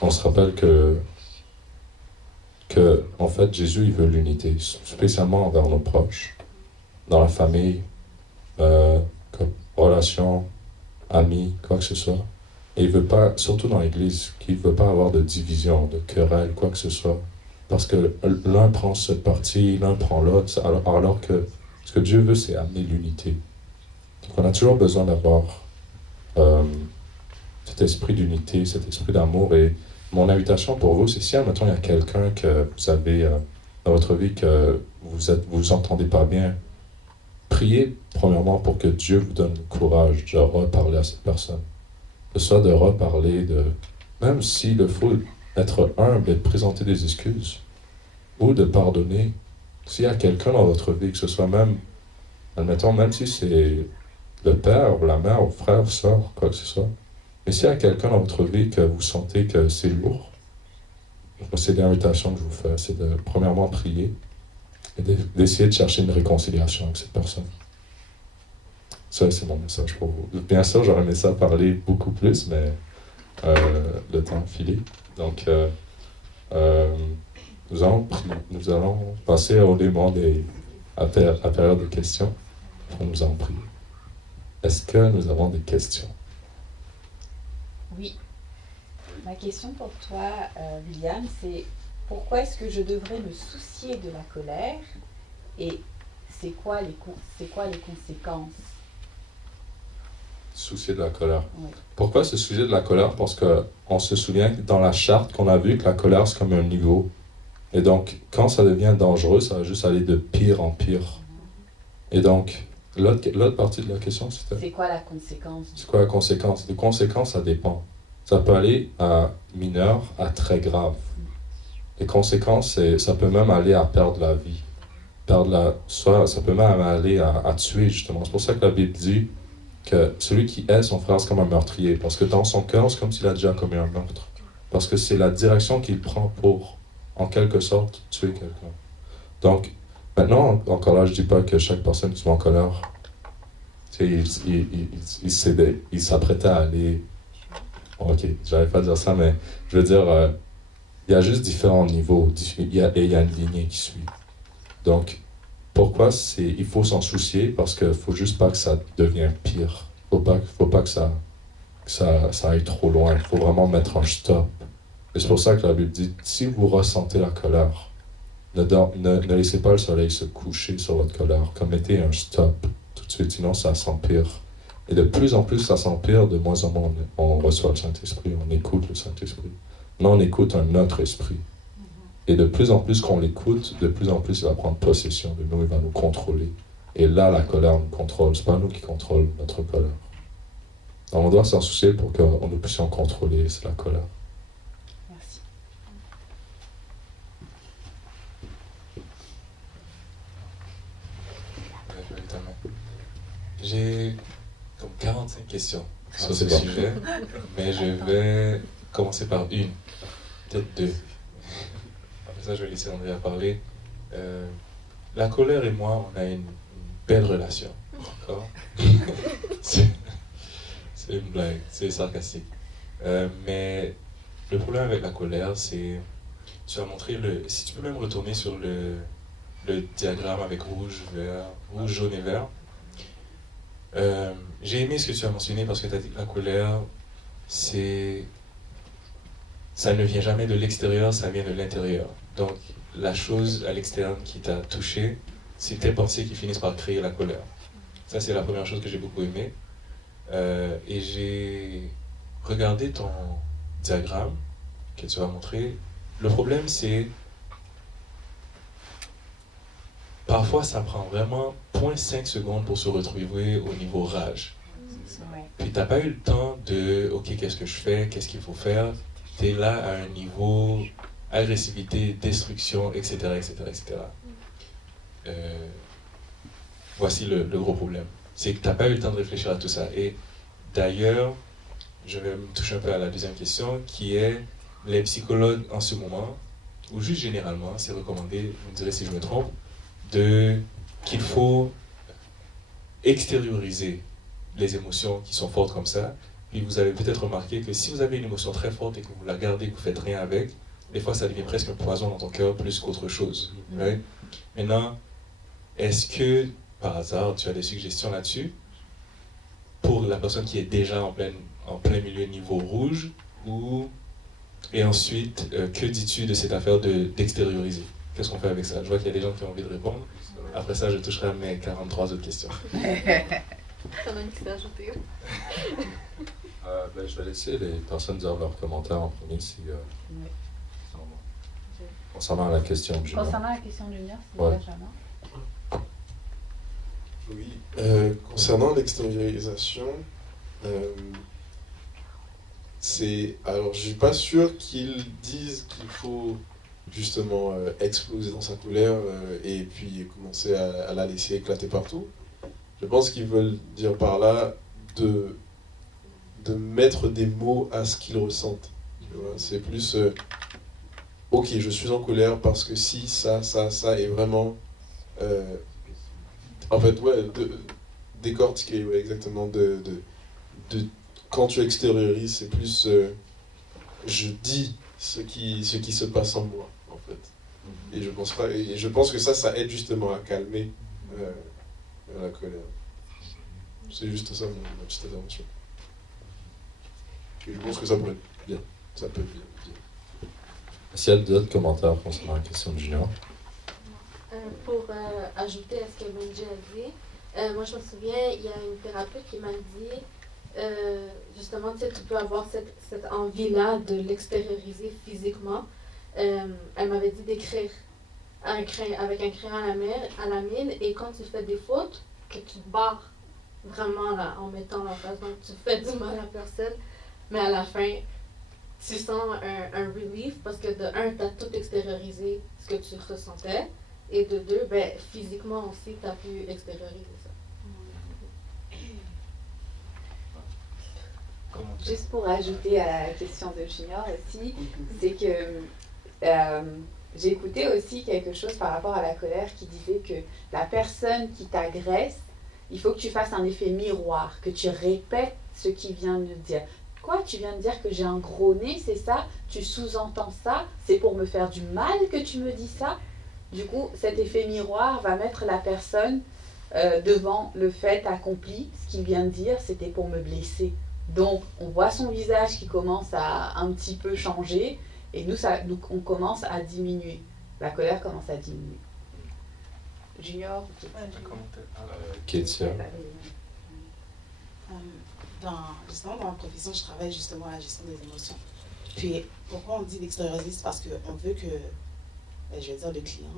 On se rappelle que en fait, Jésus, il veut l'unité, spécialement envers nos proches, dans la famille, comme relation, amis, quoi que ce soit. Et il veut pas, surtout dans l'Église, qu'il ne veut pas avoir de division, de querelle, quoi que ce soit. Parce que l'un prend ce parti, l'un prend l'autre, alors que ce que Dieu veut, c'est amener l'unité. Donc on a toujours besoin d'avoir cet esprit d'unité, cet esprit d'amour. Et mon invitation pour vous, c'est si, admettons, il y a quelqu'un que vous avez dans votre vie que vous entendez pas bien, priez premièrement pour que Dieu vous donne le courage de reparler à cette personne. Que ce soit de reparler, même s'il faut être humble et de présenter des excuses, ou de pardonner. S'il y a quelqu'un dans votre vie, que ce soit même, admettons, même si c'est le père, ou la mère, ou le frère, sœur, quoi que ce soit, mais s'il y a quelqu'un dans votre vie que vous sentez que c'est lourd, c'est l'invitation que je vous fais, c'est de premièrement prier et d'essayer de chercher une réconciliation avec cette personne. Ça, c'est mon message pour vous. Bien sûr, j'aurais aimé ça parler beaucoup plus, mais le temps filé. Donc, nous allons passer au démon à période de questions. Nous allons prier. Est-ce que nous avons des questions? Oui. Ma question pour toi, William, c'est pourquoi est-ce que je devrais me soucier de la colère et c'est quoi les conséquences? Soucier de la colère. Oui. Pourquoi se soucier de la colère? Parce qu'on se souvient que dans la charte qu'on a vu que la colère c'est comme un niveau. Et donc, quand ça devient dangereux, ça va juste aller de pire en pire. Et donc, l'autre partie de la question, c'était... C'est quoi la conséquence? C'est quoi la conséquence? Les conséquences, ça dépend. Ça peut aller à mineur, à très grave. Les conséquences, ça peut même aller à perdre la vie. Soit ça peut même aller à tuer, justement. C'est pour ça que la Bible dit que celui qui hait son frère, c'est comme un meurtrier. Parce que dans son cœur, c'est comme s'il a déjà commis un meurtre. Parce que c'est la direction qu'il prend pour, en quelque sorte, tuer quelqu'un. Donc, maintenant, encore là, je dis pas que chaque personne qui se met en colère, il s'apprêtait à aller... Ok, j'allais pas dire ça, mais je veux dire, il y a juste différents niveaux, et il y a une lignée qui suit. Donc, pourquoi il faut s'en soucier? Parce qu'il ne faut juste pas que ça devienne pire. Il ne faut pas que ça aille trop loin. Il faut vraiment mettre un stop. Et c'est pour ça que la Bible dit, si vous ressentez la colère, ne laissez pas le soleil se coucher sur votre colère. Comme mettez un stop tout de suite, sinon ça s'empire. Et de plus en plus ça s'empire, de moins en moins on reçoit le Saint-Esprit, on écoute le Saint-Esprit. Maintenant on écoute un autre esprit. Et de plus en plus qu'on l'écoute, de plus en plus il va prendre possession de nous, il va nous contrôler. Et là, la colère nous contrôle. C'est pas nous qui contrôlons notre colère. Donc on doit s'en soucier pour que nous puissions contrôler la colère. Merci. J'ai comme 45 questions sur ce c'est sujet, mais je vais commencer par une, peut-être deux. Après ça, je vais laisser Andrea parler. La colère et moi, on a une belle relation. D'accord? C'est une blague, c'est sarcastique. Mais le problème avec la colère, c'est... Tu as montré le... Si tu peux même retourner sur le diagramme avec rouge, jaune et vert. J'ai aimé ce que tu as mentionné parce que tu as dit que la colère, ça ne vient jamais de l'extérieur, ça vient de l'intérieur. Donc, la chose à l'extérieur qui t'a touché, c'est tes pensées qui finissent par créer la colère. Ça, c'est la première chose que j'ai beaucoup aimé. Et j'ai regardé ton diagramme que tu as montré. Le problème, c'est parfois, ça prend vraiment 0.5 secondes pour se retrouver au niveau rage. Ouais. Puis t'as pas eu le temps de « Ok, qu'est-ce que je fais? Qu'est-ce qu'il faut faire? » T'es là à un niveau agressivité, destruction, etc., etc., etc. Voici le gros problème. C'est que t'as pas eu le temps de réfléchir à tout ça. Et d'ailleurs, je vais me toucher un peu à la deuxième question, qui est les psychologues en ce moment, ou juste généralement, c'est recommandé, vous me direz si je me trompe, qu'il faut extérioriser les émotions qui sont fortes comme ça. Puis vous avez peut-être remarqué que si vous avez une émotion très forte et que vous la gardez, que vous ne faites rien avec, des fois ça devient presque un poison dans ton cœur plus qu'autre chose. Right? Maintenant, est-ce que par hasard tu as des suggestions là-dessus pour la personne qui est déjà en plein milieu niveau rouge et ensuite, que dis-tu de cette affaire d'extérioriser? Qu'est-ce qu'on fait avec ça? Je vois qu'il y a des gens qui ont envie de répondre. Après ça, je toucherai à mes 43 autres questions. T'en as une qui s'est ajoutée. Je vais laisser les personnes dire leurs commentaires en premier concernant la question du Concernant la question du mien, c'est Benjamin. Oui, concernant l'extériorisation, alors je suis pas sûr qu'ils disent qu'il faut justement exploser dans sa colère et puis commencer à la laisser éclater partout. Je pense qu'ils veulent dire par là de mettre des mots à ce qu'ils ressentent. C'est plus ok, je suis en colère parce que si, ça, et vraiment en fait, décortiquer, exactement, quand tu extériorises, c'est plus je dis ce qui se passe en moi, en fait. Et je pense que ça aide justement à calmer la colère. C'est juste ça ma petite intervention. Et je pense que ça pourrait être bien. Ça peut être bien. S'il y a d'autres commentaires concernant la question de Junior. Pour ajouter à ce que Benji a dit, moi je me souviens, il y a une thérapeute qui m'a dit, justement, tu peux avoir cette envie-là de l'extérioriser physiquement. Elle m'avait dit d'écrire avec un crayon à la mine, et quand tu fais des fautes, que tu te barres vraiment là, en mettant l'emphase, donc tu fais du mal à personne, mais à la fin, tu sens un relief parce que de un, tu as tout extériorisé ce que tu ressentais, et de deux, physiquement aussi, tu as pu extérioriser ça. Juste pour ajouter à la question de Junior aussi, c'est que j'ai écouté aussi quelque chose par rapport à la colère qui disait que la personne qui t'agresse, il faut que tu fasses un effet miroir, que tu répètes ce qu'il vient de dire. Quoi, tu viens de dire que j'ai un gros nez, c'est ça? Tu sous-entends ça? C'est pour me faire du mal que tu me dis ça? Du coup, cet effet miroir va mettre la personne devant le fait accompli. Ce qu'il vient de dire, c'était pour me blesser. Donc, on voit son visage qui commence à un petit peu changer et nous, on commence à diminuer. La colère commence à diminuer. Junior, Kétia. Justement, dans ma profession, je travaille justement à la gestion des émotions. Puis, pourquoi on dit d'extérioriser? C'est parce qu'on veut que je vais dire le client,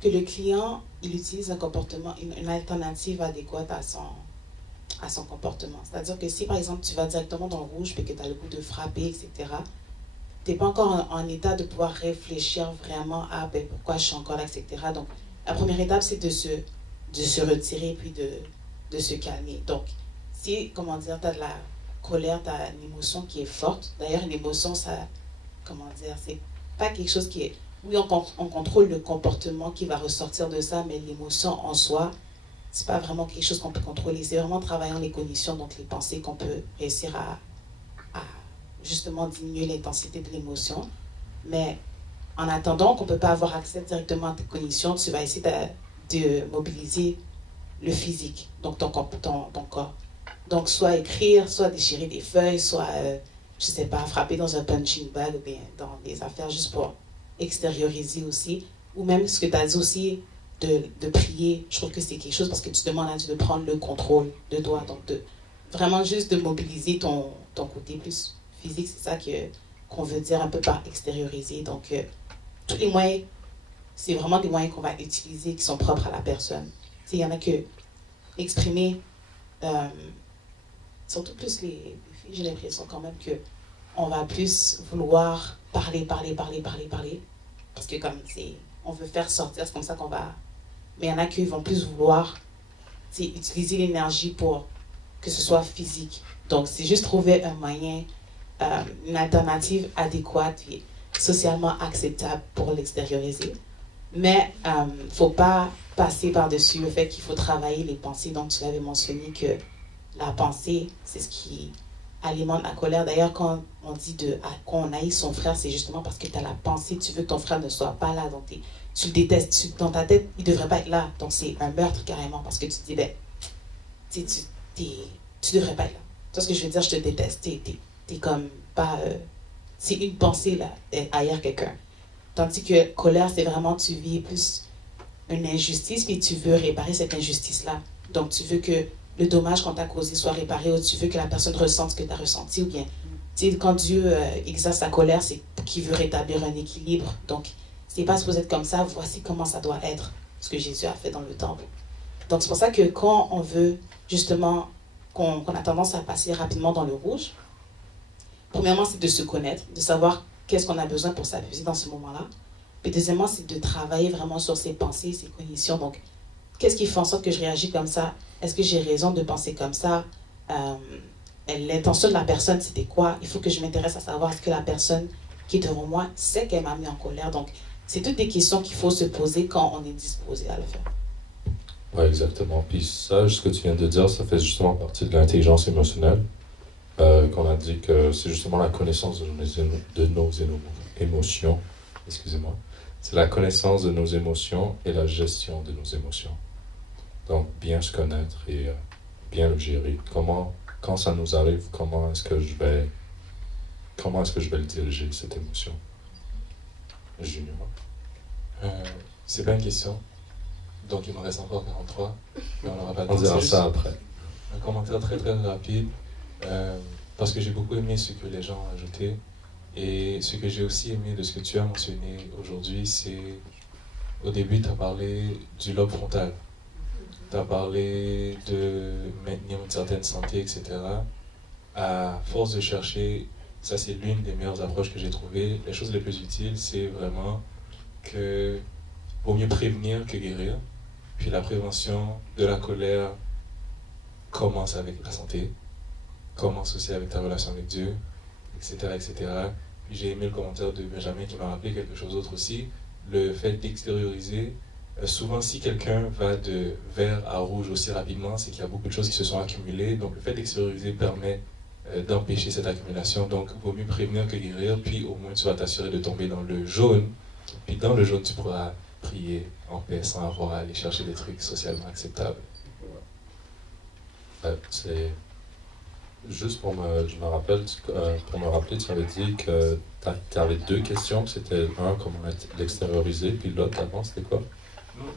que le client, il utilise un comportement, une alternative adéquate à son comportement. C'est-à-dire que si, par exemple, tu vas directement dans le rouge et que tu as le goût de frapper, etc., tu n'es pas encore en état de pouvoir réfléchir vraiment à ben, pourquoi je suis encore là, etc. Donc, la première étape, c'est de se retirer puis de se calmer. Donc, si, comment dire, tu as de la colère, tu as une émotion qui est forte. D'ailleurs, une émotion, ça, comment dire, c'est pas quelque chose qui est... Oui, on contrôle le comportement qui va ressortir de ça, mais l'émotion en soi, c'est pas vraiment quelque chose qu'on peut contrôler. C'est vraiment travaillant les cognitions, donc les pensées, qu'on peut réussir à justement diminuer l'intensité de l'émotion. Mais en attendant qu'on ne peut pas avoir accès directement à tes cognitions, tu vas essayer de mobiliser le physique, donc ton corps. Donc soit écrire, soit déchirer des feuilles, soit, je sais pas, frapper dans un punching bag ou bien dans des affaires juste pour extérioriser aussi. Ou même ce que tu as dit aussi, de prier. Je trouve que c'est quelque chose parce que tu demandes à Dieu de prendre le contrôle de toi. Donc vraiment juste de mobiliser ton côté plus physique, c'est ça qu'on veut dire un peu par extérioriser. Donc tous les moyens, c'est vraiment des moyens qu'on va utiliser qui sont propres à la personne. Il y en a que exprimer, surtout plus les filles, j'ai l'impression quand même qu'on va plus vouloir parler. Parce que comme on veut faire sortir, c'est comme ça qu'on va... Mais il y en a qui vont plus vouloir utiliser l'énergie pour que ce soit physique. Donc, c'est juste trouver un moyen, une alternative adéquate et socialement acceptable pour l'extérioriser. Mais il ne faut pas passer par-dessus le fait qu'il faut travailler les pensées. Donc, tu l'avais mentionné que la pensée, c'est ce qui alimente la colère. D'ailleurs, quand on dit qu'on haït son frère, c'est justement parce que tu as la pensée, tu veux que ton frère ne soit pas là. Donc, tu le détestes. Dans ta tête, il ne devrait pas être là. Donc, c'est un meurtre carrément parce que tu te dis, ben, tu ne devrais pas être là. Tu vois ce que je veux dire? Je te déteste. T'es comme pas... c'est une pensée, là, haïr quelqu'un. Tandis que colère, c'est vraiment, tu vis plus une injustice, puis tu veux réparer cette injustice-là. Donc, tu veux que le dommage qu'on t'a causé soit réparé, ou tu veux que la personne ressente ce que tu as ressenti, ou bien, tu sais, quand Dieu exerce sa colère, c'est qu'il veut rétablir un équilibre. Donc, c'est pas supposé être comme ça, voici comment ça doit être, ce que Jésus a fait dans le temple. Donc, c'est pour ça que quand on veut, justement, qu'on a tendance à passer rapidement dans le rouge, premièrement, c'est de se connaître, de savoir qu'est-ce qu'on a besoin pour s'abuser dans ce moment-là. Puis deuxièmement, c'est de travailler vraiment sur ses pensées, ses cognitions. Donc, qu'est-ce qui fait en sorte que je réagis comme ça? Est-ce que j'ai raison de penser comme ça? L'intention de la personne, c'était quoi? Il faut que je m'intéresse à savoir est-ce que la personne qui est devant moi sait qu'elle m'a mis en colère. Donc, c'est toutes des questions qu'il faut se poser quand on est disposé à le faire. Oui, exactement. Puis ça, ce que tu viens de dire, ça fait justement partie de l'intelligence émotionnelle. Qu'on a dit que c'est justement la connaissance de nos émotions. Excusez-moi. C'est la connaissance de nos émotions et la gestion de nos émotions. Donc, bien se connaître et bien le gérer. Quand ça nous arrive, comment est-ce que je vais le diriger, cette émotion? Junior. C'est pas une question. Donc, il me reste encore 43. Mais on n'aura pas de temps. On dira ça après. Un commentaire très très rapide. Parce que j'ai beaucoup aimé ce que les gens ont ajouté. Et ce que j'ai aussi aimé de ce que tu as mentionné aujourd'hui, c'est au début, tu as parlé du lobe frontal. Tu as parlé de maintenir une certaine santé, etc. À force de chercher, ça c'est l'une des meilleures approches que j'ai trouvées. Les choses les plus utiles, c'est vraiment que vaut mieux prévenir que guérir. Puis la prévention de la colère commence avec la santé, commence aussi avec ta relation avec Dieu, etc. etc. Puis j'ai aimé le commentaire de Benjamin qui m'a rappelé quelque chose d'autre aussi, le fait d'extérioriser. Souvent, si quelqu'un va de vert à rouge aussi rapidement, c'est qu'il y a beaucoup de choses qui se sont accumulées. Donc le fait d'extérioriser permet d'empêcher cette accumulation. Donc il vaut mieux prévenir que guérir, puis au moins tu vas t'assurer de tomber dans le jaune. Puis dans le jaune, tu pourras prier en paix sans avoir à aller chercher des trucs socialement acceptables. C'est juste pour me rappeler, tu avais dit que tu avais deux questions. C'était un, comment l'extérioriser, puis l'autre avant, c'était quoi?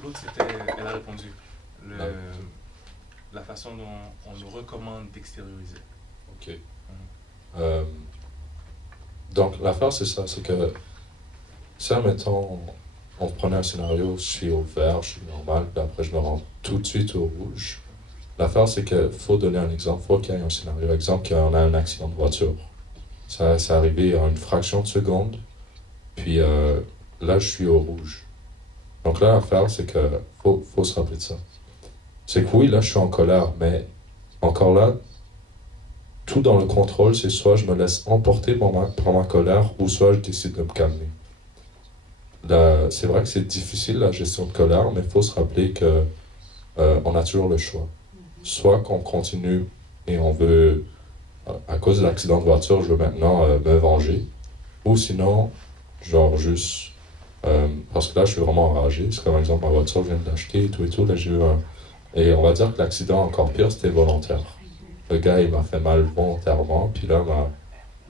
L'autre, c'était, elle a répondu, la façon dont on nous recommande d'extérioriser. Ok. Donc l'affaire, c'est ça, c'est que ça, mettons, on prenait un scénario, je suis au vert, je suis normal, puis après je me rends tout de suite au rouge. L'affaire, c'est qu'il faut donner un exemple, il faut qu'il y ait un scénario. Exemple, qu'on a un accident de voiture. Ça, c'est arrivé en une fraction de seconde, puis là, je suis au rouge. Donc là, l'affaire, c'est qu'il faut se rappeler de ça. C'est que oui, là, je suis en colère, mais encore là, tout dans le contrôle, c'est soit je me laisse emporter par ma colère, ou soit je décide de me calmer. Là, c'est vrai que c'est difficile, la gestion de colère, mais il faut se rappeler que on a toujours le choix. Soit qu'on continue et on veut, à cause de l'accident de voiture, je veux maintenant me venger, ou sinon, genre juste, parce que là, je suis vraiment enragé. C'est comme, par exemple, ma voiture, je viens de l'acheter et tout, là, j'ai eu un... Et on va dire que l'accident, encore pire, c'était volontaire. Le gars, il m'a fait mal volontairement, puis là,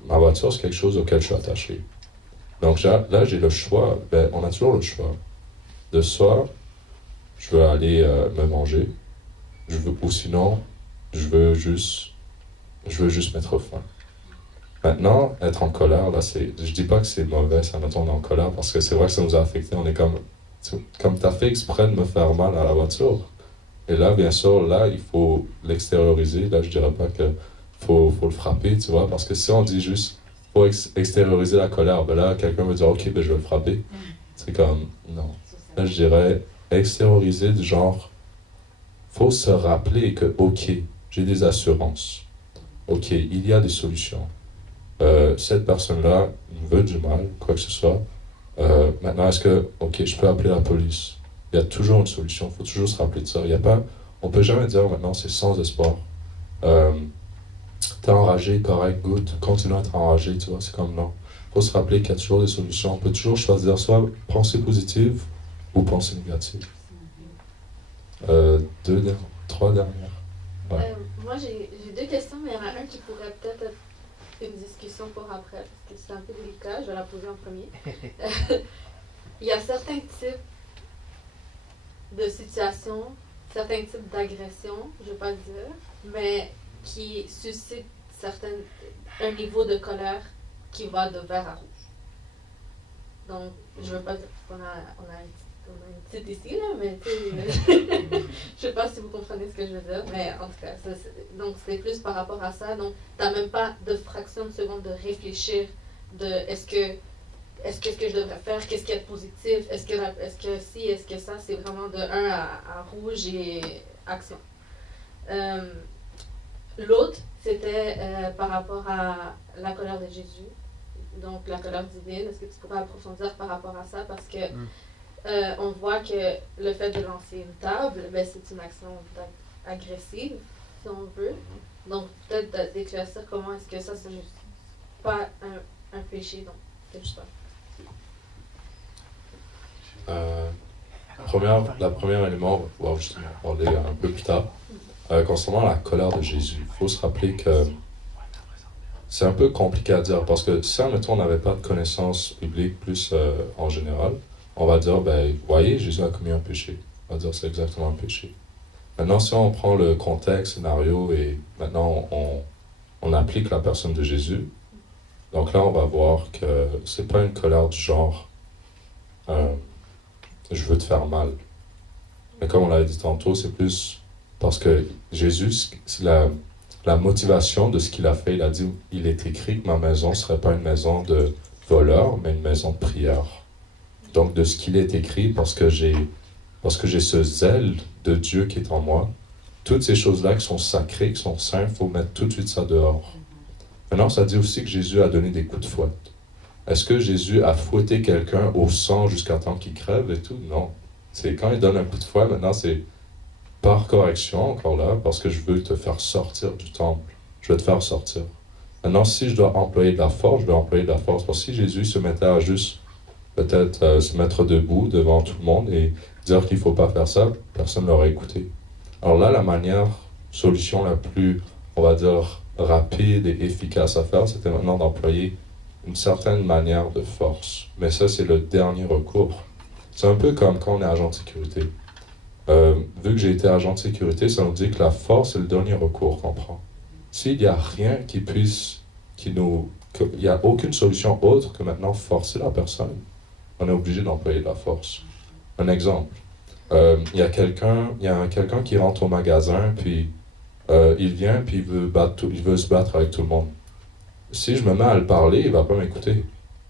ma voiture, c'est quelque chose auquel je suis attaché. Donc là, j'ai le choix, on a toujours le choix, de soit je veux aller me venger, ou sinon, je veux juste mettre fin. Maintenant, être en colère, là, je dis pas que c'est mauvais, ça me tombe en colère, parce que c'est vrai que ça nous a affecté, on est comme t'as fait exprès de me faire mal à la voiture. Et là, bien sûr, là, il faut l'extérioriser. Là, je dirais pas que faut le frapper, tu vois, parce que si on dit juste faut extérioriser la colère, ben là, quelqu'un va dire ok, ben je vais le frapper. C'est comme non. Là, je dirais extérioriser du genre faut se rappeler que ok, j'ai des assurances. Ok, il y a des solutions. Cette personne-là me veut du mal, quoi que ce soit. Maintenant, est-ce que ok, je peux appeler la police? Il y a toujours une solution, il faut toujours se rappeler de ça. On ne peut jamais dire maintenant c'est sans espoir. T'es enragé, correct, good, continue à être enragé, tu vois, c'est comme non. Il faut se rappeler qu'il y a toujours des solutions. On peut toujours choisir soit pensée positive ou pensée négative. Trois dernières. Ouais. Moi, j'ai deux questions, mais il y en a un qui pourrait peut-être être une discussion pour après, parce que c'est un peu délicat, je vais la poser en premier. Il y a certains types de situations, certains types d'agressions, je ne vais pas le dire, mais qui suscitent un niveau de colère qui va de vert à rouge. Donc, je ne veux pas dire qu'on a une petite ici, là, mais je ne sais pas si vous comprenez ce que je veux dire, mais en tout cas, donc c'est plus par rapport à ça. Donc, tu n'as même pas de fraction de seconde de réfléchir de est-ce que je devrais faire, qu'est-ce qui est positif, est-ce que si, est-ce que ça, c'est vraiment de 1 à rouge et action. L'autre, c'était par rapport à la colère de Jésus, donc la colère divine. Est-ce que tu pourrais approfondir par rapport à ça? Parce que on voit que le fait de lancer une table, c'est une action agressive, si on veut. Donc, peut-être d'éclaircir comment est-ce que ça, ce n'est pas un péché, donc, c'est juste ça. La première élément, on va pouvoir justement parler un peu plus tard. Concernant la colère de Jésus, il faut se rappeler que c'est un peu compliqué à dire parce que si, admettons, on n'avait pas de connaissances bibliques plus en général, on va dire, vous voyez, Jésus a commis un péché. On va dire, c'est exactement un péché. Maintenant, si on prend le contexte, scénario, et maintenant on applique la personne de Jésus, donc là, on va voir que c'est pas une colère du genre je veux te faire mal. Mais comme on l'avait dit tantôt, c'est plus parce que Jésus, c'est la motivation de ce qu'il a fait. Il a dit, il est écrit que ma maison ne serait pas une maison de voleurs, mais une maison de prière. Donc de ce qu'il est écrit, parce que j'ai ce zèle de Dieu qui est en moi, toutes ces choses-là qui sont sacrées, qui sont saintes, il faut mettre tout de suite ça dehors. Maintenant, ça dit aussi que Jésus a donné des coups de fouette. Est-ce que Jésus a fouetté quelqu'un au sang jusqu'à temps qu'il crève et tout? Non. C'est quand il donne un coup de fouet, maintenant c'est par correction, encore là, parce que je veux te faire sortir du temple. Je veux te faire sortir. Maintenant, si je dois employer de la force, je vais employer de la force. Parce que si Jésus se mettait à juste, peut-être, se mettre debout devant tout le monde et dire qu'il ne faut pas faire ça, personne ne l'aurait écouté. Alors là, la solution la plus, on va dire, rapide et efficace à faire, c'était maintenant d'employer une certaine manière de force. Mais ça, c'est le dernier recours. C'est un peu comme quand on est agent de sécurité. Vu que j'ai été agent de sécurité, ça nous dit que la force est le dernier recours qu'on prend. S'il n'y a rien il n'y a aucune solution autre que maintenant forcer la personne, on est obligé d'employer de la force. Un exemple, il y a quelqu'un qui rentre au magasin, puis il vient, puis il veut se battre avec tout le monde. Si je me mets à le parler, il ne va pas m'écouter.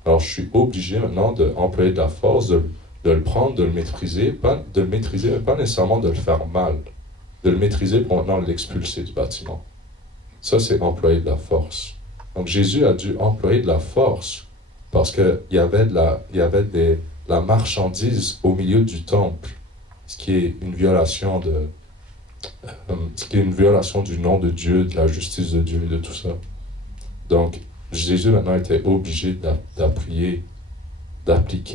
Alors, je suis obligé maintenant d'employer de la force, de le prendre, de le maîtriser, mais pas nécessairement de le faire mal. De le maîtriser pour maintenant l'expulser du bâtiment. Ça, c'est employer de la force. Donc, Jésus a dû employer de la force parce qu'il y avait de la marchandise au milieu du temple, ce qui est une violation du nom de Dieu, de la justice de Dieu et de tout ça. Donc, Jésus maintenant était obligé d'appliquer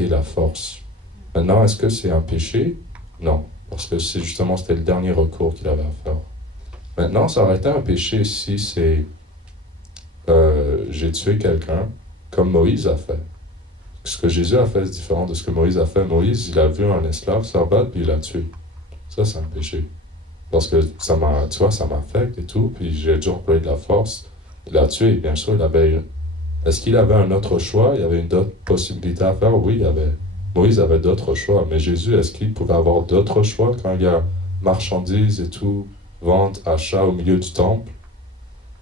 la force. Maintenant, est-ce que c'est un péché? Non, parce que c'était le dernier recours qu'il avait à faire. Maintenant, ça aurait été un péché si c'est j'ai tué quelqu'un, comme Moïse a fait. Ce que Jésus a fait, c'est différent de ce que Moïse a fait. Moïse, il a vu un esclave se faire battre, puis il l'a tué. Ça, c'est un péché. Parce que ça m'affecte et tout, puis j'ai dû employer de la force. Il l'a tué, bien sûr, Est-ce qu'il avait un autre choix? Il y avait une autre possibilité à faire? Oui, Moïse avait d'autres choix. Mais Jésus, est-ce qu'il pouvait avoir d'autres choix quand il y a marchandises et tout, vente, achat au milieu du temple?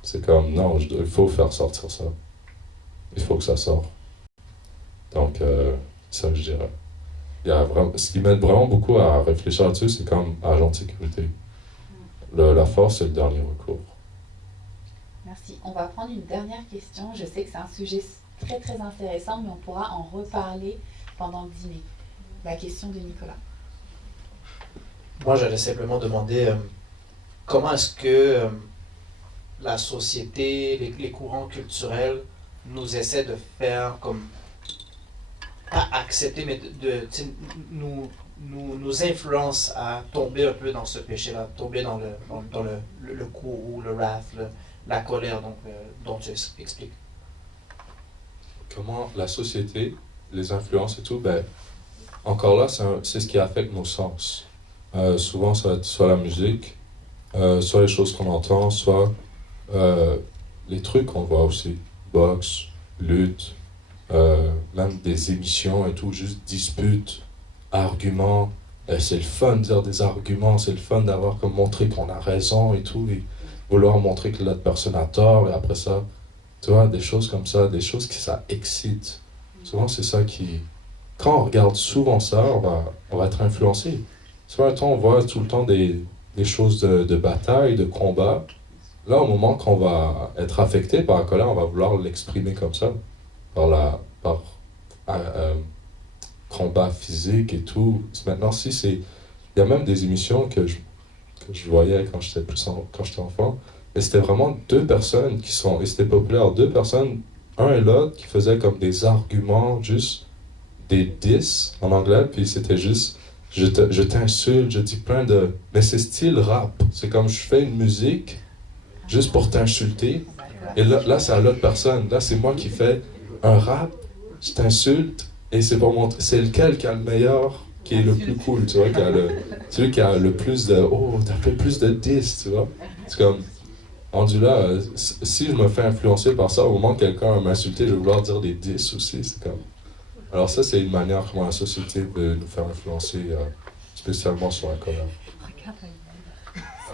C'est comme, non, il faut faire sortir ça. Il faut que ça sorte. Donc, ça, je dirais. Ce qui m'aide vraiment beaucoup à réfléchir là-dessus, c'est comme agent de sécurité. La force, c'est le dernier recours. Merci. On va prendre une dernière question. Je sais que c'est un sujet très très intéressant, mais on pourra en reparler pendant le dîner. La question de Nicolas. Moi, j'allais simplement demander comment est-ce que la société, les courants culturels nous essaient de faire comme, pas accepter, mais nous influence à tomber un peu dans ce péché-là, tomber dans le courroux, le wrath, la colère dont tu expliques. Comment la société, les influences et tout, encore là, c'est ce qui affecte nos sens. Souvent, ça va être soit la musique, soit les choses qu'on entend, soit les trucs qu'on voit aussi. Boxe, lutte, même des émissions et tout, juste disputes, arguments. C'est le fun de dire des arguments, c'est le fun d'avoir comme montrer qu'on a raison et tout, et vouloir montrer que l'autre personne a tort, et après ça, tu vois, des choses comme ça, des choses qui ça excite. Souvent, c'est ça qui... Quand on regarde souvent ça, on va être influencé. Souvent, on voit tout le temps des choses de bataille, de combat. Là, au moment qu'on va être affecté par la colère, on va vouloir l'exprimer comme ça, par combat physique et tout. Maintenant, il y a même des émissions que je voyais quand j'étais enfant, et c'était vraiment deux personnes et c'était populaire, deux personnes, un et l'autre, qui faisaient comme des arguments, juste des diss en anglais, puis c'était juste, je t'insulte, je dis plein de... Mais c'est style rap, c'est comme je fais une musique juste pour t'insulter, et là c'est à l'autre personne, là c'est moi qui fais un rap, je t'insulte, et c'est pour montrer, c'est lequel qui a le meilleur, qui est le plus cool, tu vois, celui qui a le plus de, oh, t'as fait plus de 10, tu vois. C'est comme, rendu là, si je me fais influencer par ça, au moment où quelqu'un m'a insulté, je vais vouloir dire des 10 aussi, c'est comme... Alors ça, c'est une manière comment la société peut nous faire influencer, spécialement sur la colère.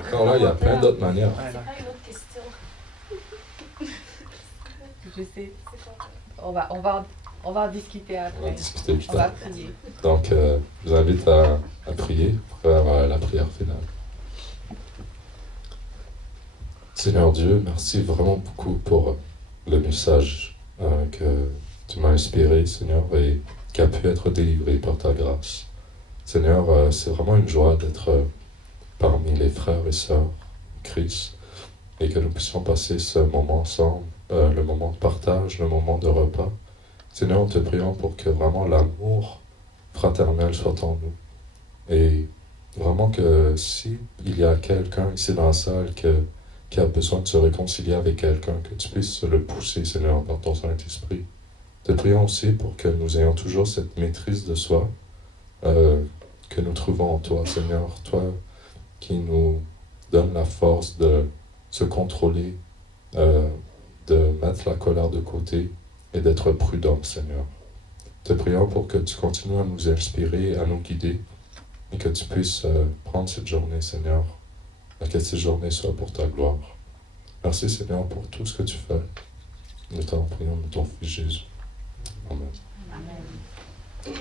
Encore là, il y a plein d'autres manières. C'est pas une autre question. Je sais. On va en discuter après. On va discuter plus On va tard. prier. Donc, je vous invite à prier, pour faire la prière finale. Seigneur Dieu, merci vraiment beaucoup pour le message que tu m'as inspiré, Seigneur, et qui a pu être délivré par ta grâce. Seigneur, c'est vraiment une joie d'être parmi les frères et sœurs de Christ, et que nous puissions passer ce moment ensemble, le moment de partage, le moment de repas. Seigneur, nous te prions pour que vraiment l'amour fraternel soit en nous. Et vraiment que si il y a quelqu'un ici dans la salle qui a besoin de se réconcilier avec quelqu'un, que tu puisses le pousser, Seigneur, dans ton Saint-Esprit. Te prions aussi pour que nous ayons toujours cette maîtrise de soi que nous trouvons en toi, Seigneur, toi qui nous donne la force de se contrôler, de mettre la colère de côté et d'être prudent, Seigneur. te prions pour que tu continues à nous inspirer, à nous guider, et que tu puisses prendre cette journée, Seigneur, et que cette journée soit pour ta gloire. Merci, Seigneur, pour tout ce que tu fais. Nous t'en prions de ton